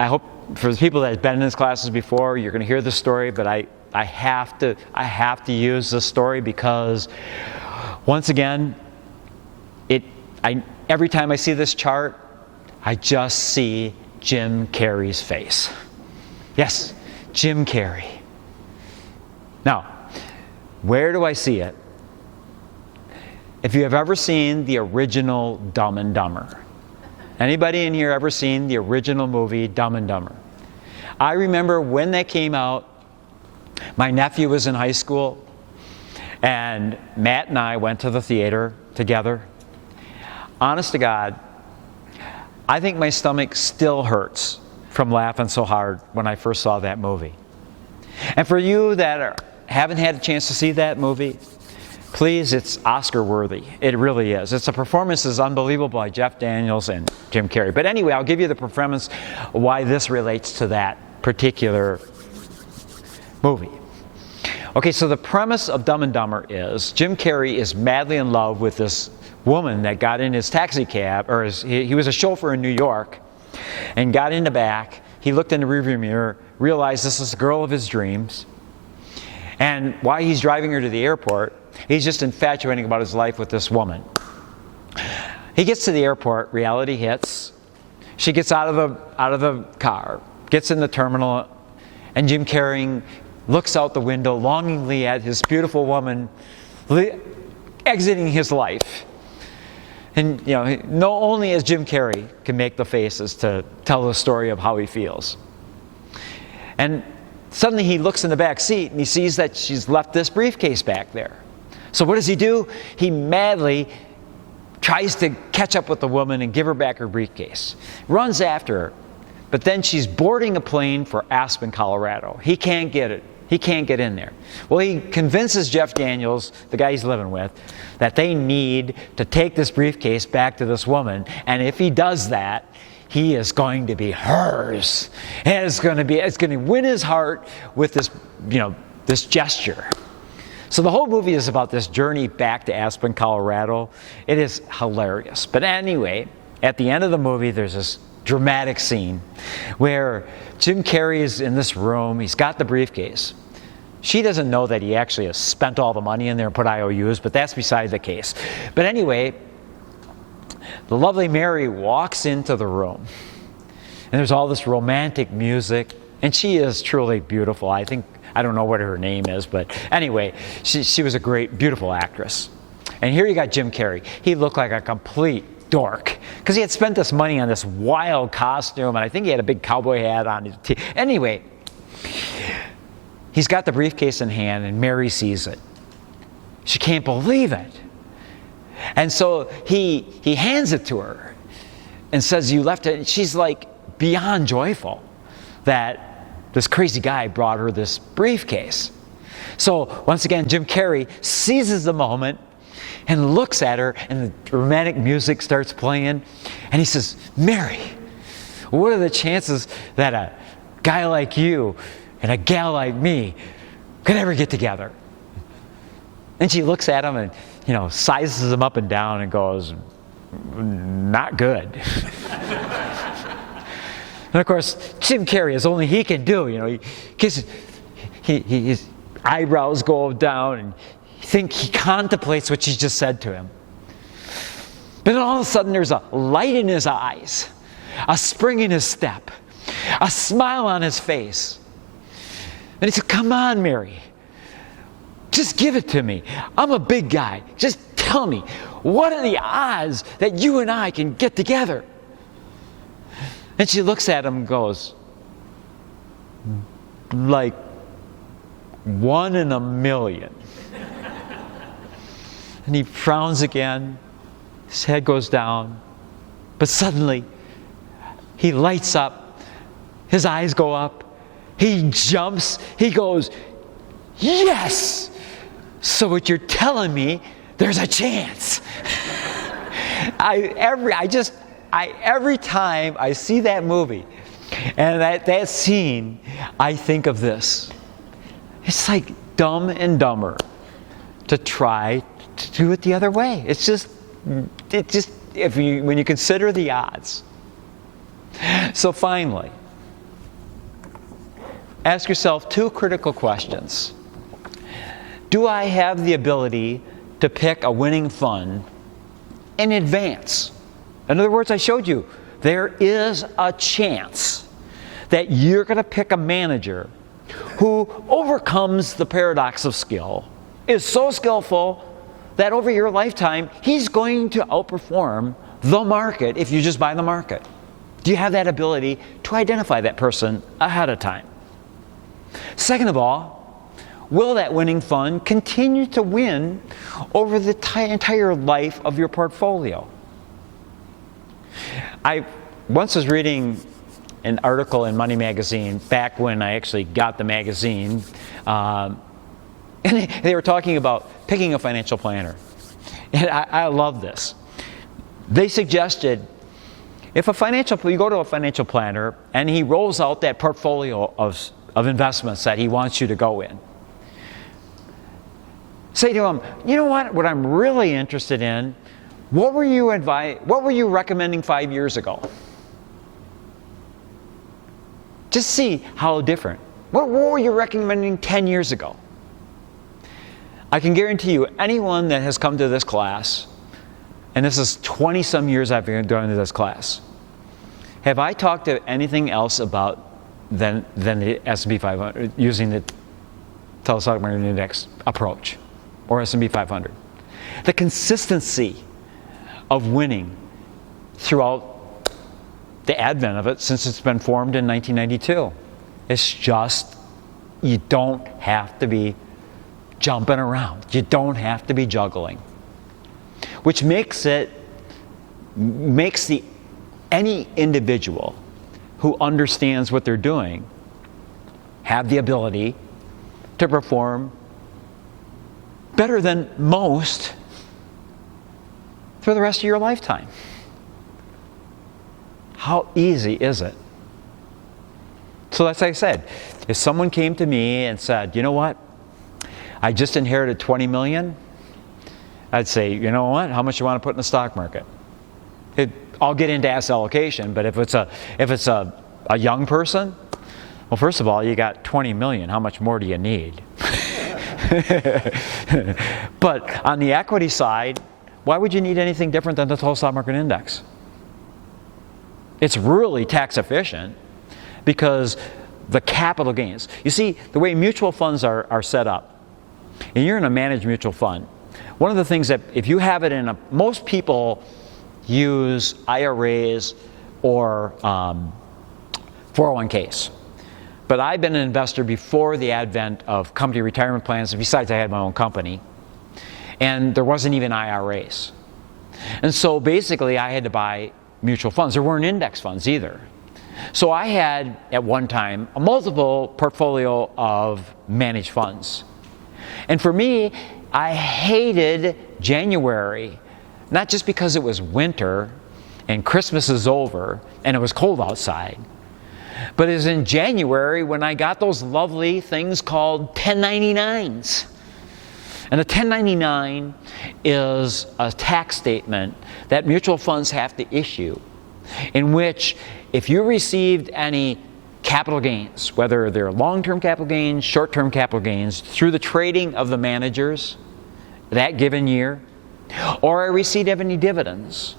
hope for the people that have been in these classes before, you're going to hear this story, but I have to use this story because, once again, every time I see this chart, I just see Jim Carrey's face. Yes, Jim Carrey. Now, where do I see it? If you have ever seen the original Dumb and Dumber. Anybody in here ever seen the original movie Dumb and Dumber? I remember when that came out, my nephew was in high school, and Matt and I went to the theater together. Honest to God, I think my stomach still hurts from laughing so hard when I first saw that movie. And for you that haven't had a chance to see that movie, please, it's Oscar worthy. It really is. It's a performance is unbelievable by Jeff Daniels and Jim Carrey. But anyway, I'll give you the performance why this relates to that particular movie. Okay, so the premise of Dumb and Dumber is Jim Carrey is madly in love with this woman that got in his taxi cab, or he was a chauffeur in New York, and got in the back. He looked in the rearview mirror, realized this is the girl of his dreams. And while he's driving her to the airport, he's just infatuating about his life with this woman. He gets to the airport, reality hits. She gets out of the car, gets in the terminal, and Jim Carrey looks out the window longingly at his beautiful woman exiting his life. And not only as Jim Carrey can make the faces to tell the story of how he feels. And suddenly he looks in the back seat and he sees that she's left this briefcase back there. So what does he do? He madly tries to catch up with the woman and give her back her briefcase. Runs after her. But then she's boarding a plane for Aspen, Colorado. He can't get it. He can't get in there. Well, he convinces Jeff Daniels, the guy he's living with, that they need to take this briefcase back to this woman. And if he does that, he is going to be hers. And it's going to win his heart with this, this gesture. So the whole movie is about this journey back to Aspen, Colorado. It is hilarious. But anyway, at the end of the movie, there's this dramatic scene where Jim Carrey is in this room. He's got the briefcase. She doesn't know that he actually has spent all the money in there and put IOUs, but that's beside the case. But anyway, the lovely Mary walks into the room, and there's all this romantic music, and she is truly beautiful. I don't know what her name is, but anyway, she was a great, beautiful actress. And here you got Jim Carrey. He looked like a complete dork because he had spent this money on this wild costume, and I think he had a big cowboy hat on. Anyway, he's got the briefcase in hand, and Mary sees it. She can't believe it. And so he hands it to her and says, "You left it." And she's like beyond joyful that this crazy guy brought her this briefcase. So once again, Jim Carrey seizes the moment and looks at her, and the romantic music starts playing. And he says, "Mary, what are the chances that a guy like you and a gal like me could ever get together?" And she looks at him and, sizes him up and down and goes, "Not good." And of course, Jim Carrey, as only he can do, his eyebrows go down, and he contemplates what she just said to him. But then all of a sudden, there's a light in his eyes, a spring in his step, a smile on his face. And he said, "Come on, Mary. Just give it to me. I'm a big guy. Just tell me, what are the odds that you and I can get together?" And she looks at him and goes, "Like 1 in a million." And he frowns again. His head goes down. But suddenly, he lights up. His eyes go up. He jumps. He goes, "Yes! So what you're telling me, there's a chance." Every time I see that movie and that scene, I think of this. It's like Dumb and Dumber to try to do it the other way. When you consider the odds. So finally, ask yourself 2 critical questions. Do I have the ability to pick a winning fund in advance? In other words, I showed you, there is a chance that you're going to pick a manager who overcomes the paradox of skill, is so skillful that over your lifetime, he's going to outperform the market if you just buy the market. Do you have that ability to identify that person ahead of time? Second of all, will that winning fund continue to win over the entire life of your portfolio? I once was reading an article in Money Magazine back when I actually got the magazine, and they were talking about picking a financial planner. And I love this. They suggested you go to a financial planner and he rolls out that portfolio of investments that he wants you to go in. Say to him, "You know what I'm really interested in, what were you recommending 5 years ago?" Just see how different. What were you recommending 10 years ago? I can guarantee you, anyone that has come to this class, and this is 20-some years I've been going to this class, have I talked to anything else about than the S&P 500, using the Stock Market Index approach, or S&P 500? The consistency of winning throughout the advent of it since it's been formed in 1992. It's just, you don't have to be jumping around. You don't have to be juggling. Which makes any individual who understands what they're doing have the ability to perform better than most for the rest of your lifetime. How easy is it? So that's like I said, if someone came to me and said, you know what, I just inherited 20 million, I'd say, you know what, how much you want to put in the stock market? I'll get into asset allocation, but if it's a young person, well, first of all, you got 20 million. How much more do you need? But on the equity side, why would you need anything different than the total stock market index? It's really tax efficient because the capital gains. You see, the way mutual funds are set up, and you're in a managed mutual fund, one of the things that if you have it most people use IRAs or 401ks. But I've been an investor before the advent of company retirement plans. Besides, I had my own company. And there wasn't even IRAs. And so basically, I had to buy mutual funds. There weren't index funds either. So I had, at one time, a multiple portfolio of managed funds. And for me, I hated January, not just because it was winter and Christmas is over and it was cold outside, but it was in January when I got those lovely things called 1099s. And a 1099 is a tax statement that mutual funds have to issue, in which if you received any capital gains, whether they're long-term capital gains, short-term capital gains, through the trading of the managers that given year, or I received any dividends,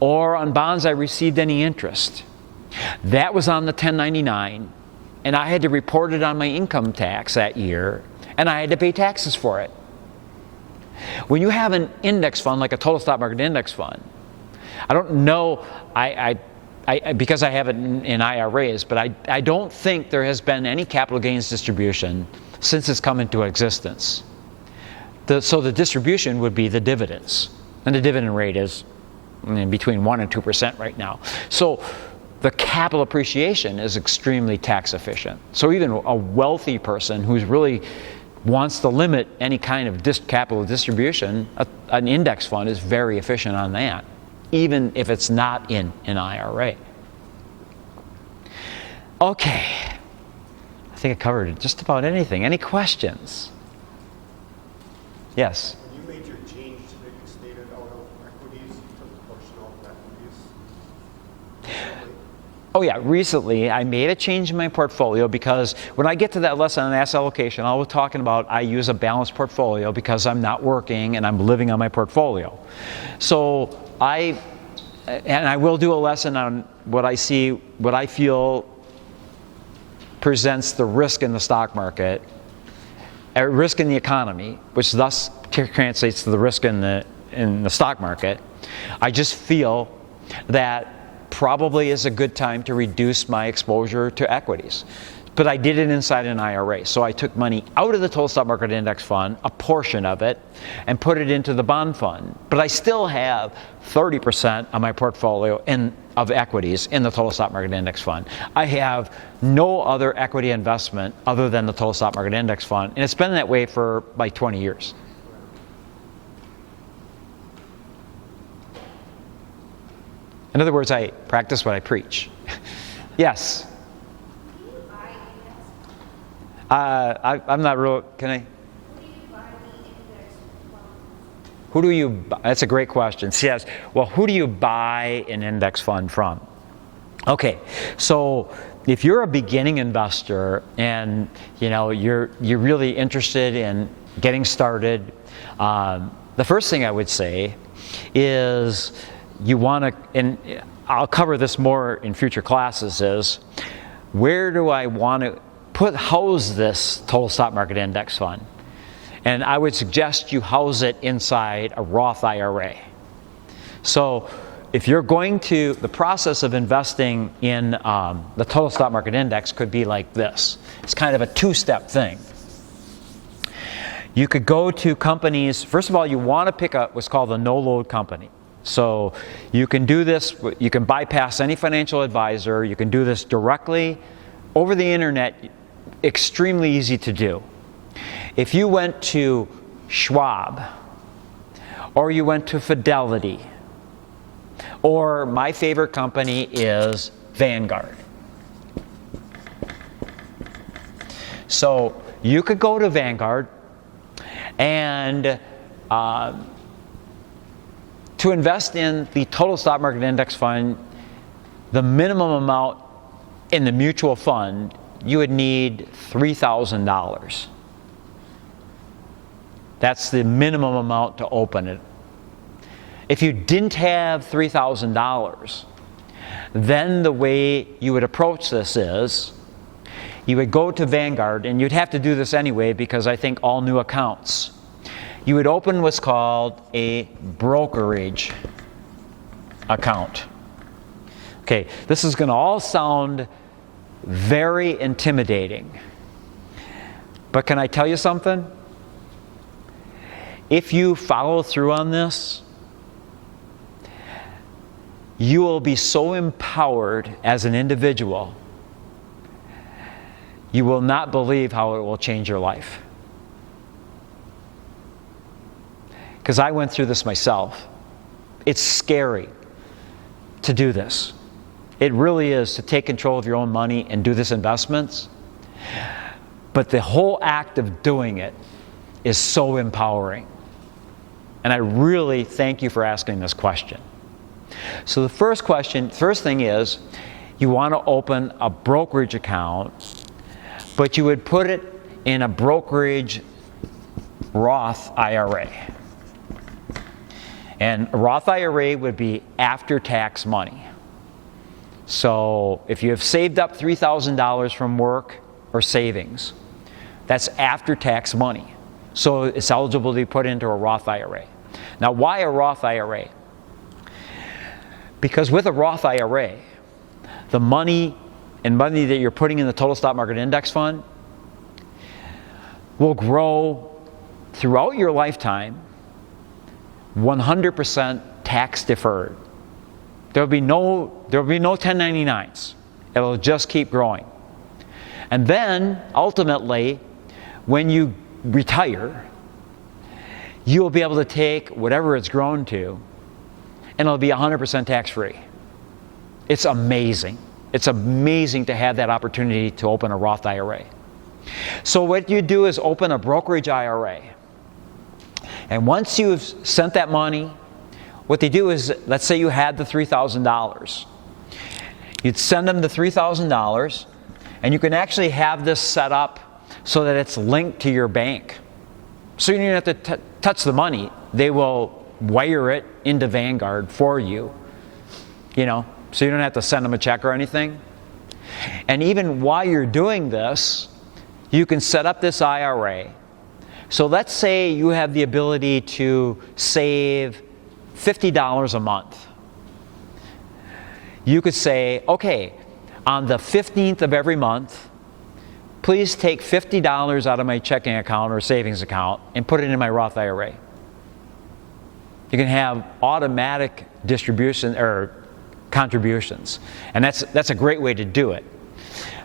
or on bonds I received any interest, that was on the 1099, and I had to report it on my income tax that year, and I had to pay taxes for it. When you have an index fund, like a total stock market index fund, I don't know, because I have it in IRAs, but I don't think there has been any capital gains distribution since it's come into existence. So the distribution would be the dividends. And the dividend rate is between 1% and 2% right now. So the capital appreciation is extremely tax efficient. So even a wealthy person who's really wants to limit any kind of capital distribution, an index fund is very efficient on that, even if it's not in an IRA. Okay, I think I covered just about anything. Any questions? Yes? When you made your change to make it stated out of equities, you took a portion out of equities? Oh yeah, recently I made a change in my portfolio because when I get to that lesson on asset allocation, I was talking about I use a balanced portfolio because I'm not working and I'm living on my portfolio. So I will do a lesson on what I feel presents the risk in the stock market, risk in the economy, which thus translates to the risk in the stock market. I just feel that probably is a good time to reduce my exposure to equities. But I did it inside an IRA. So I took money out of the total stock market index fund, a portion of it, and put it into the bond fund. But I still have 30% of my portfolio of equities in the total stock market index fund. I have no other equity investment other than the total stock market index fund. And it's been that way for like 20 years. In other words, I practice what I preach. Yes? I'm not real, can I? Who do you buy? That's a great question. Yes. Well, who do you buy an index fund from? Okay, so if you're a beginning investor and you're really interested in getting started, the first thing I would say is you want to, and I'll cover this more in future classes, is where do I want to house this total stock market index fund? And I would suggest you house it inside a Roth IRA. So if you're going to, the process of investing in the total stock market index could be like this. It's kind of a two-step thing. You could go to companies, first of all, you want to pick up what's called a no-load company. So you can do this, you can bypass any financial advisor, you can do this directly over the internet, extremely easy to do. If you went to Schwab, or you went to Fidelity, or my favorite company is Vanguard. So you could go to Vanguard and to invest in the total stock market index fund, the minimum amount in the mutual fund, you would need $3,000. That's the minimum amount to open it. If you didn't have $3,000, then the way you would approach this is you would go to Vanguard, and you'd have to do this anyway because I think all new accounts. You would open what's called a brokerage account. Okay, this is going to all sound very intimidating. But can I tell you something? If you follow through on this, you will be so empowered as an individual, you will not believe how it will change your life. Because I went through this myself. It's scary to do this. It really is, to take control of your own money and do this investments. But the whole act of doing it is so empowering. And I really thank you for asking this question. So the first thing is, you want to open a brokerage account, but you would put it in a brokerage Roth IRA. And a Roth IRA would be after-tax money. So if you have saved up $3,000 from work or savings, that's after-tax money. So it's eligible to be put into a Roth IRA. Now, why a Roth IRA? Because with a Roth IRA, the money that you're putting in the total stock market index fund will grow throughout your lifetime 100% tax deferred. There'll be no 1099s. It'll just keep growing. And then ultimately, when you retire, you'll be able to take whatever it's grown to, and it'll be 100% tax-free. It's amazing. It's amazing to have that opportunity to open a Roth IRA. So what you do is open a brokerage IRA. And once you've sent that money, what they do is, let's say you had the $3,000. You'd send them the $3,000, and you can actually have this set up so that it's linked to your bank. So you don't even have to touch the money. They will wire it into Vanguard for you, so you don't have to send them a check or anything. And even while you're doing this, you can set up this IRA. So let's say you have the ability to save $50 a month. You could say, okay, on the 15th of every month, please take $50 out of my checking account or savings account and put it in my Roth IRA. You can have automatic distribution or contributions, and that's a great way to do it.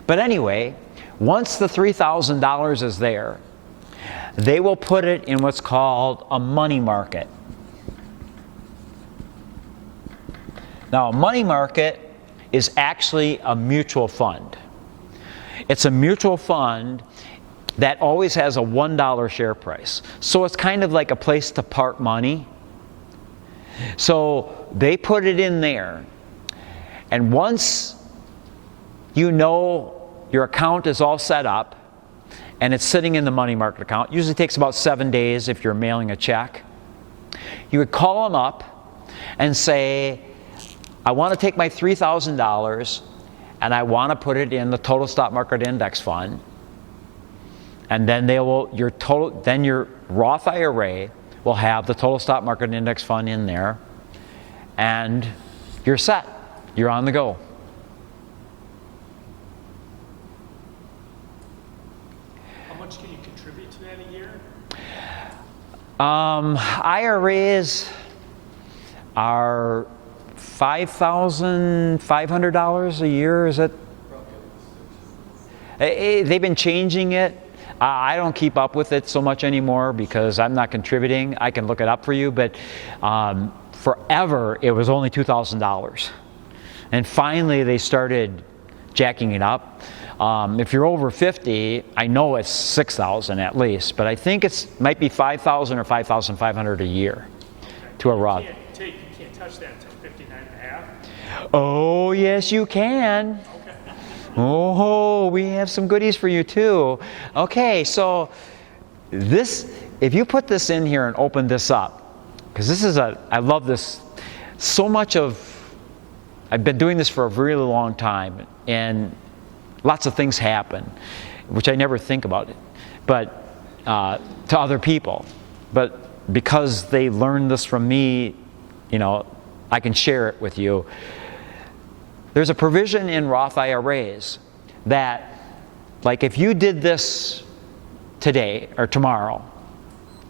But anyway, once the $3,000 is there, they will put it in what's called a money market. Now, a money market is actually a mutual fund. It's a mutual fund that always has a $1 share price. So it's kind of like a place to park money. So they put it in there. And once you know your account is all set up and it's sitting in the money market account, usually takes about 7 days if you're mailing a check, you would call them up and say, I want to take my $3,000 and I want to put it in the total stock market index fund. And then your Roth IRA will have the total stock market index fund in there, and you're set. You're on the go. How much can you contribute to that a year? IRAs are $5,500 a year. Is it? They've been changing it. I don't keep up with it so much anymore because I'm not contributing. I can look it up for you, but forever it was only $2,000. And finally they started jacking it up. If you're over 50, I know it's 6,000 at least, but I think it might be 5,000 or 5,500 a year to a Roth. You can't touch that until 59 and a half. Oh, yes, you can. Oh, we have some goodies for you too. Okay, so this, if you put this in here and open this up, because this is I love this so much I've been doing this for a really long time, and lots of things happen, which I never think about it, but to other people. But because they learned this from me, I can share it with you. There's a provision in Roth IRAs that, like, if you did this today or tomorrow,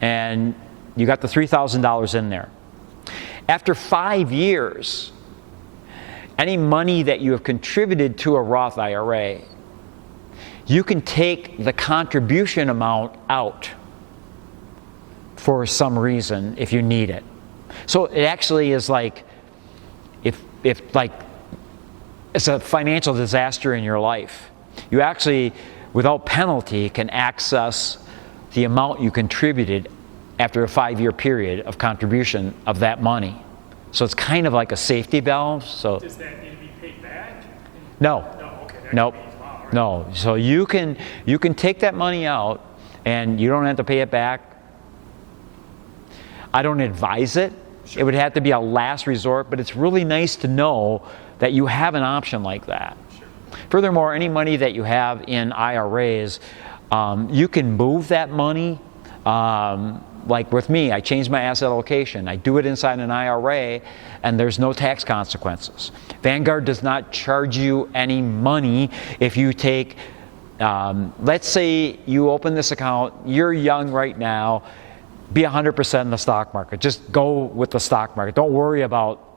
and you got the $3,000 in there, after 5 years, any money that you have contributed to a Roth IRA, you can take the contribution amount out for some reason if you need it. So it actually is like, if like it's a financial disaster in your life, you actually, without penalty, can access the amount you contributed after a 5-year period of contribution of that money. So it's kind of like a safety valve. So Does that need to be paid back? no, No, okay. nope, Wow, all right. no. So you can take that money out, and you don't have to pay it back. I don't advise it. Sure. It would have to be a last resort, but it's really nice to know that you have an option like that. Sure. Furthermore, any money that you have in IRAs, you can move that money. Like with me, I changed my asset allocation. I do it inside an IRA, and there's no tax consequences. Vanguard does not charge you any money if you take, let's say you open this account, you're young right now, be 100% in the stock market. Just go with the stock market. Don't worry about,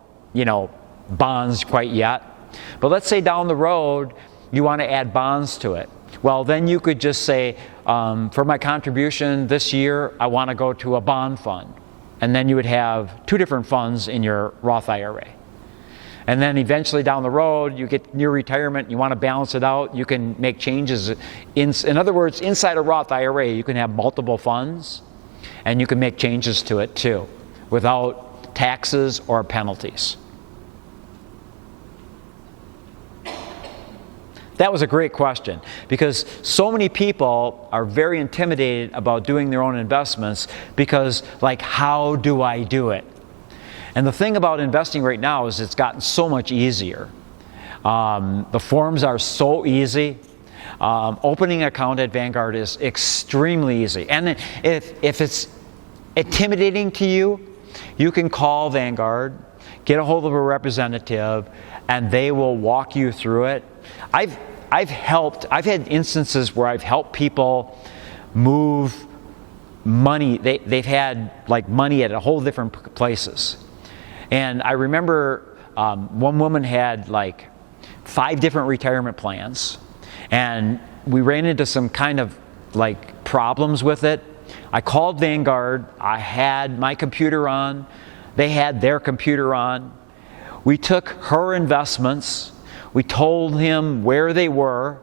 bonds quite yet. But let's say down the road, you want to add bonds to it. Well, then you could just say, for my contribution this year, I want to go to a bond fund. And then you would have 2 different funds in your Roth IRA. And then eventually down the road, you get near retirement, you want to balance it out, you can make changes. In other words, inside a Roth IRA, you can have multiple funds, and you can make changes to it too, without taxes or penalties. That was a great question, because so many people are very intimidated about doing their own investments because, like, how do I do it? And the thing about investing right now is it's gotten so much easier. The forms are so easy. Opening an account at Vanguard is extremely easy. And if it's intimidating to you, you can call Vanguard, get a hold of a representative, and they will walk you through it. I've had instances where I've helped people move money. They've had like money at a whole different places. And I remember one woman had like 5 different retirement plans, and we ran into some kind of like problems with it. I called Vanguard. I had my computer on. They had their computer on. We took her investments. We told him where they were,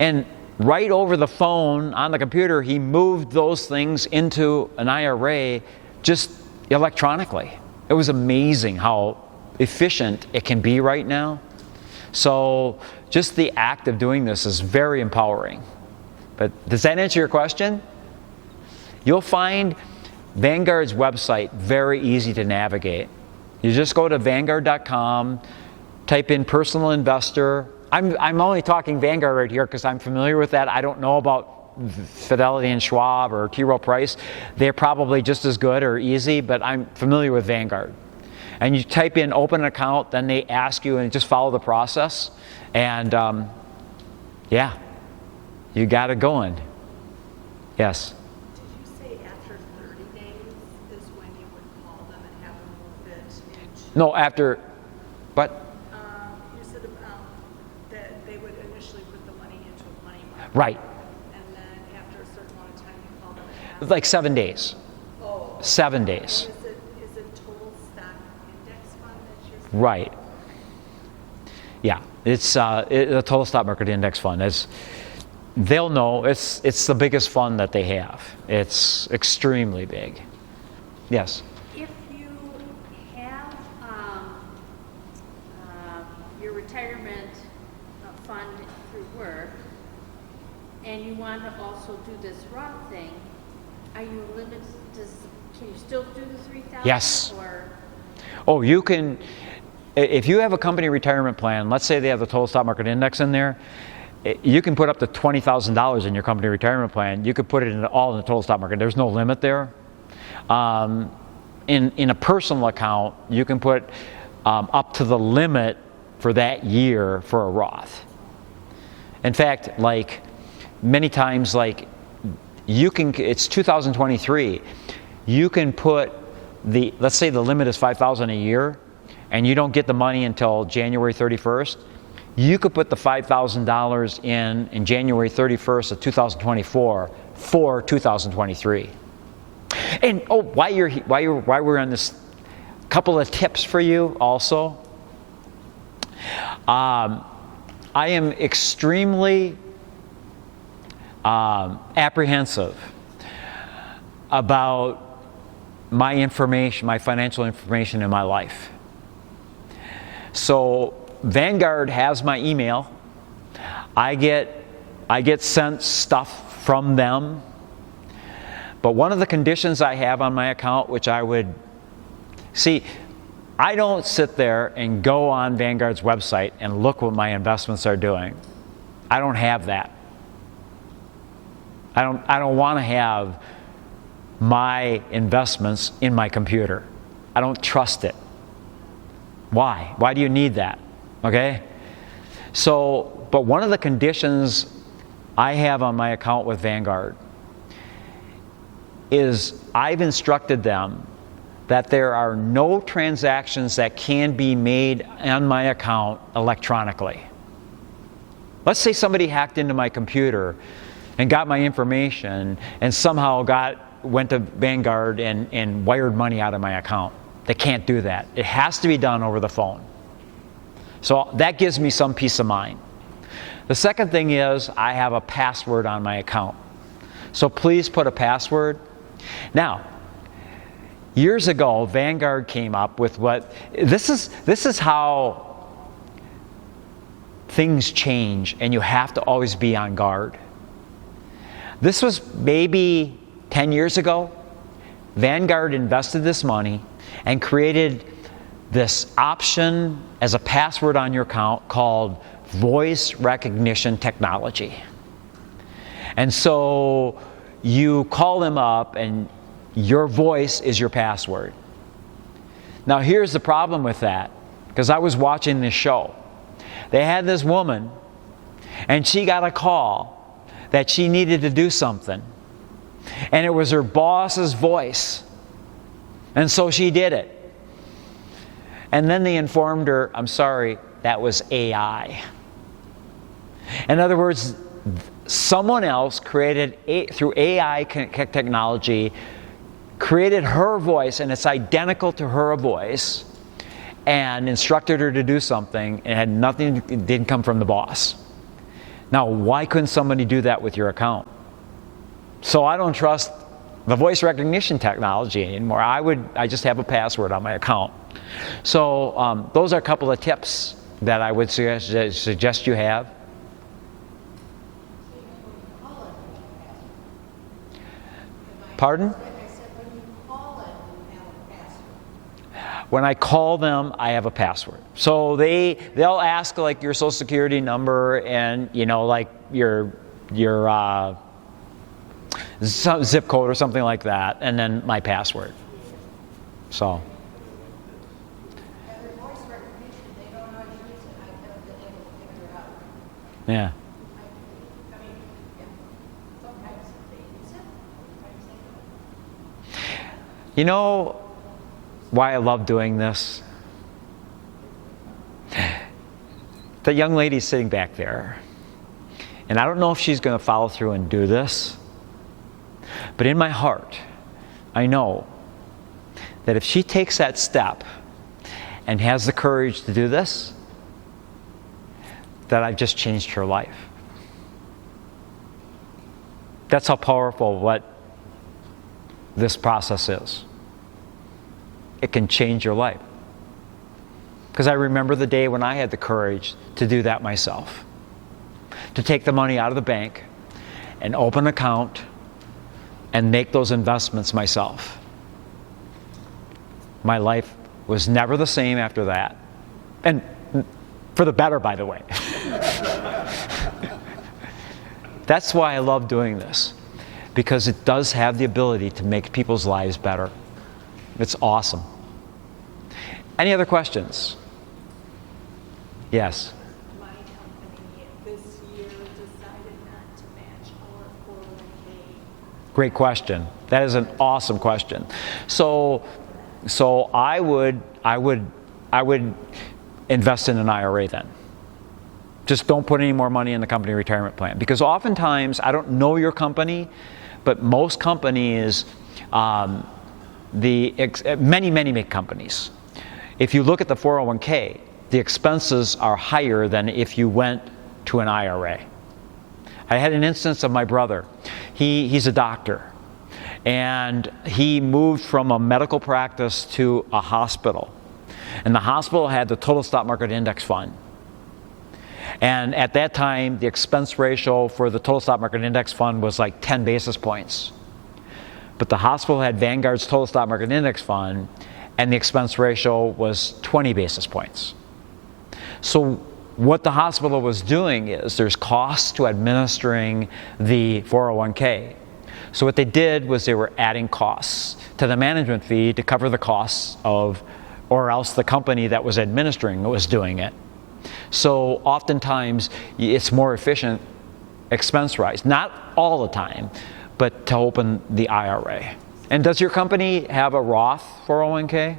and right over the phone on the computer, he moved those things into an IRA just electronically. It was amazing how efficient it can be right now. So just the act of doing this is very empowering. But does that answer your question? You'll find Vanguard's website very easy to navigate. You just go to vanguard.com, type in personal investor. I'm only talking Vanguard right here because I'm familiar with that. I don't know about Fidelity and Schwab or T. Rowe Price. They're probably just as good or easy, but I'm familiar with Vanguard. And you type in open an account, then they ask you, and just follow the process. And yeah, you got it going. Yes? Did you say after 30 days is when you would call them and have them move it into? No, after, but? You said that they would initially put the money into a money market. Right. And then after Like 7 days. Oh. 7 days. Is it total stock index fund that you're? Right. Yeah, it's a total stock market index fund. They'll know it's the biggest fund that they have. It's extremely big. Yes. If you have your retirement fund through work, and you want to also do this Roth thing, are you limited? Can you still do the 3,000? Yes. Or Oh, you can. If you have a company retirement plan, let's say they have the total stock market index in there, you can put up to $20,000 in your company retirement plan. You could put it all in the total stock market. There's no limit there. In a personal account, you can put up to the limit for that year for a Roth. In fact, like many times, like it's 2023, you can put let's say the limit is $5,000 a year, and you don't get the money until January 31st. You could put the $5,000 in January 31st of 2024 for 2023. And while we're on this, couple of tips for you also. I am extremely apprehensive about my information, my financial information in my life. So Vanguard has my email. I get sent stuff from them. But one of the conditions I have on my account, which I don't sit there and go on Vanguard's website and look what my investments are doing. I don't have that. I don't want to have my investments in my computer. I don't trust it. Why? Why do you need that? Okay? So, but one of the conditions I have on my account with Vanguard is I've instructed them that there are no transactions that can be made on my account electronically. Let's say somebody hacked into my computer and got my information and somehow went to Vanguard and wired money out of my account. They can't do that. It has to be done over the phone. So that gives me some peace of mind. The second thing is I have a password on my account. So please put a password. Now, years ago, Vanguard came up with this is how things change, and you have to always be on guard. This was maybe 10 years ago. Vanguard invested this money and created this option as a password on your account called voice recognition technology. And so you call them up and your voice is your password. Now here's the problem with that, because I was watching this show. They had this woman and she got a call that she needed to do something. And it was her boss's voice. And so she did it. And then they informed her, I'm sorry, that was AI. In other words, someone else created, through AI technology, created her voice, and it's identical to her voice, and instructed her to do something, and had nothing, it didn't come from the boss. Now, why couldn't somebody do that with your account? So I don't trust the voice recognition technology anymore. I just have a password on my account. So those are a couple of tips that I would suggest you have. Pardon? When I call them, I have a password. So they'll ask like your social security number and like your zip code or something like that, and then my password. So. Yeah. You know why I love doing this? The young lady's sitting back there, and I don't know if she's going to follow through and do this, But in my heart, I know that if she takes that step and has the courage to do this, that I've just changed her life. That's how powerful what this process is. It can change your life. Because I remember the day when I had the courage to do that myself. To take the money out of the bank and open an account and make those investments myself. My life was never the same after that. And for the better, by the way. That's why I love doing this. Because it does have the ability to make people's lives better. It's awesome. Any other questions? Yes. My company this year decided not to match our 401k. Great question. That is an awesome question. So I would invest in an IRA then. Just don't put any more money in the company retirement plan. Because oftentimes, I don't know your company, but most companies, many big companies, if you look at the 401k, the expenses are higher than if you went to an IRA. I had an instance of my brother. He's a doctor. And he moved from a medical practice to a hospital. And the hospital had the total stock market index fund. And at that time, the expense ratio for the total stock market index fund was like 10 basis points. But the hospital had Vanguard's total stock market index fund, and the expense ratio was 20 basis points. So what the hospital was doing is there's costs to administering the 401k. So what they did was they were adding costs to the management fee to cover the costs of, or else the company that was administering was doing it. So oftentimes it's more efficient expense-wise. Not all the time, but to open the IRA. And does your company have a Roth 401k? Yes.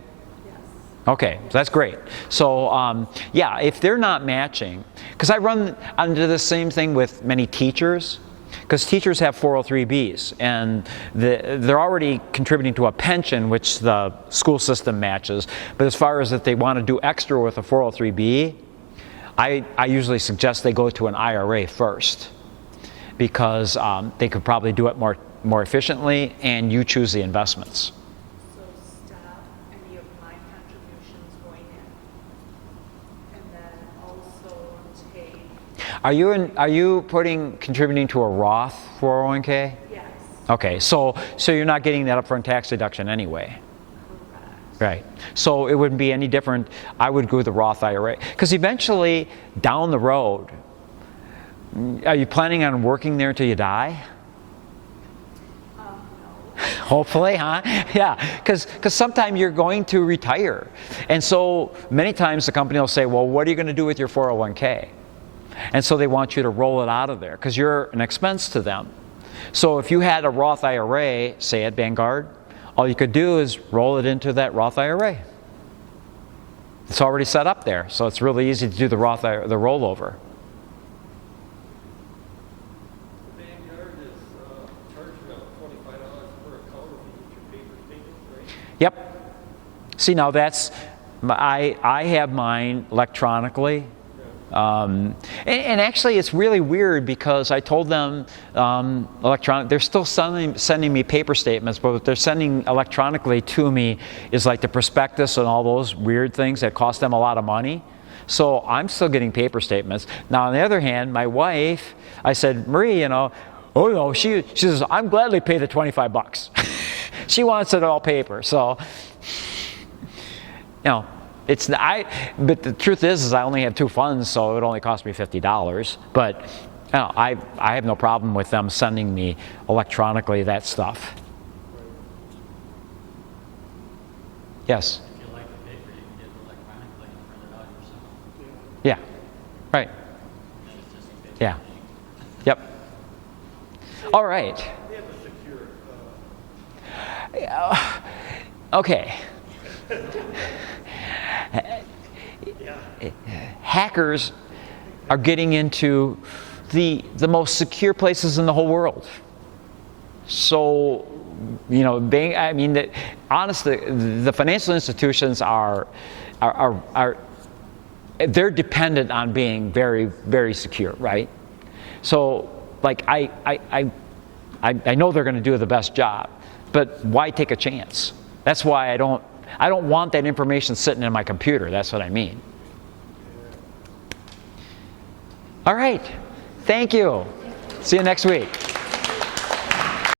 Okay, so that's great. So yeah, if they're not matching, because I run into the same thing with many teachers, because teachers have 403Bs, and they're already contributing to a pension, which the school system matches. But as far as that they want to do extra with a 403B, I usually suggest they go to an IRA first, because they could probably do it more efficiently, and you choose the investments. So stop any of my contributions going in. And then also take, Are you contributing to a Roth 401k? yes, Okay, so you're not getting that upfront tax deduction anyway. correct. Right. So it wouldn't be any different. I would go with the Roth IRA. Because eventually, down the road, are you planning on working there until you die? No. Hopefully, huh? Yeah, because sometime you're going to retire. And so many times the company will say, well, what are you going to do with your 401k? And so they want you to roll it out of there because you're an expense to them. So if you had a Roth IRA, say at Vanguard, all you could do is roll it into that Roth IRA. It's already set up there, so it's really easy to do the rollover. Vanguard is charging $25 per account if you get your paper statements, right? Yep. See, now that's, I have mine electronically. And actually, it's really weird because I told them they're still sending me paper statements, but what they're sending electronically to me is like the prospectus and all those weird things that cost them a lot of money. So I'm still getting paper statements. Now, on the other hand, my wife, I said, Marie, oh no, she says, I'm gladly pay the $25. She wants it all paper. So, but the truth is I only have two funds, so it would only cost me $50. But I have no problem with them sending me electronically that stuff. Yes. If you like the paper, you can get it electronically and print it out yourself. Yeah. Right. And it's just a paper Yeah. thing. Yep. All right. They have a secure, Okay. Hackers are getting into the most secure places in the whole world. So, you know, honestly, the financial institutions are they're dependent on being very, very secure, right? So, like, I know they're going to do the best job, but why take a chance? That's why I don't want that information sitting in my computer. That's what I mean. All right. Thank you. See you next week.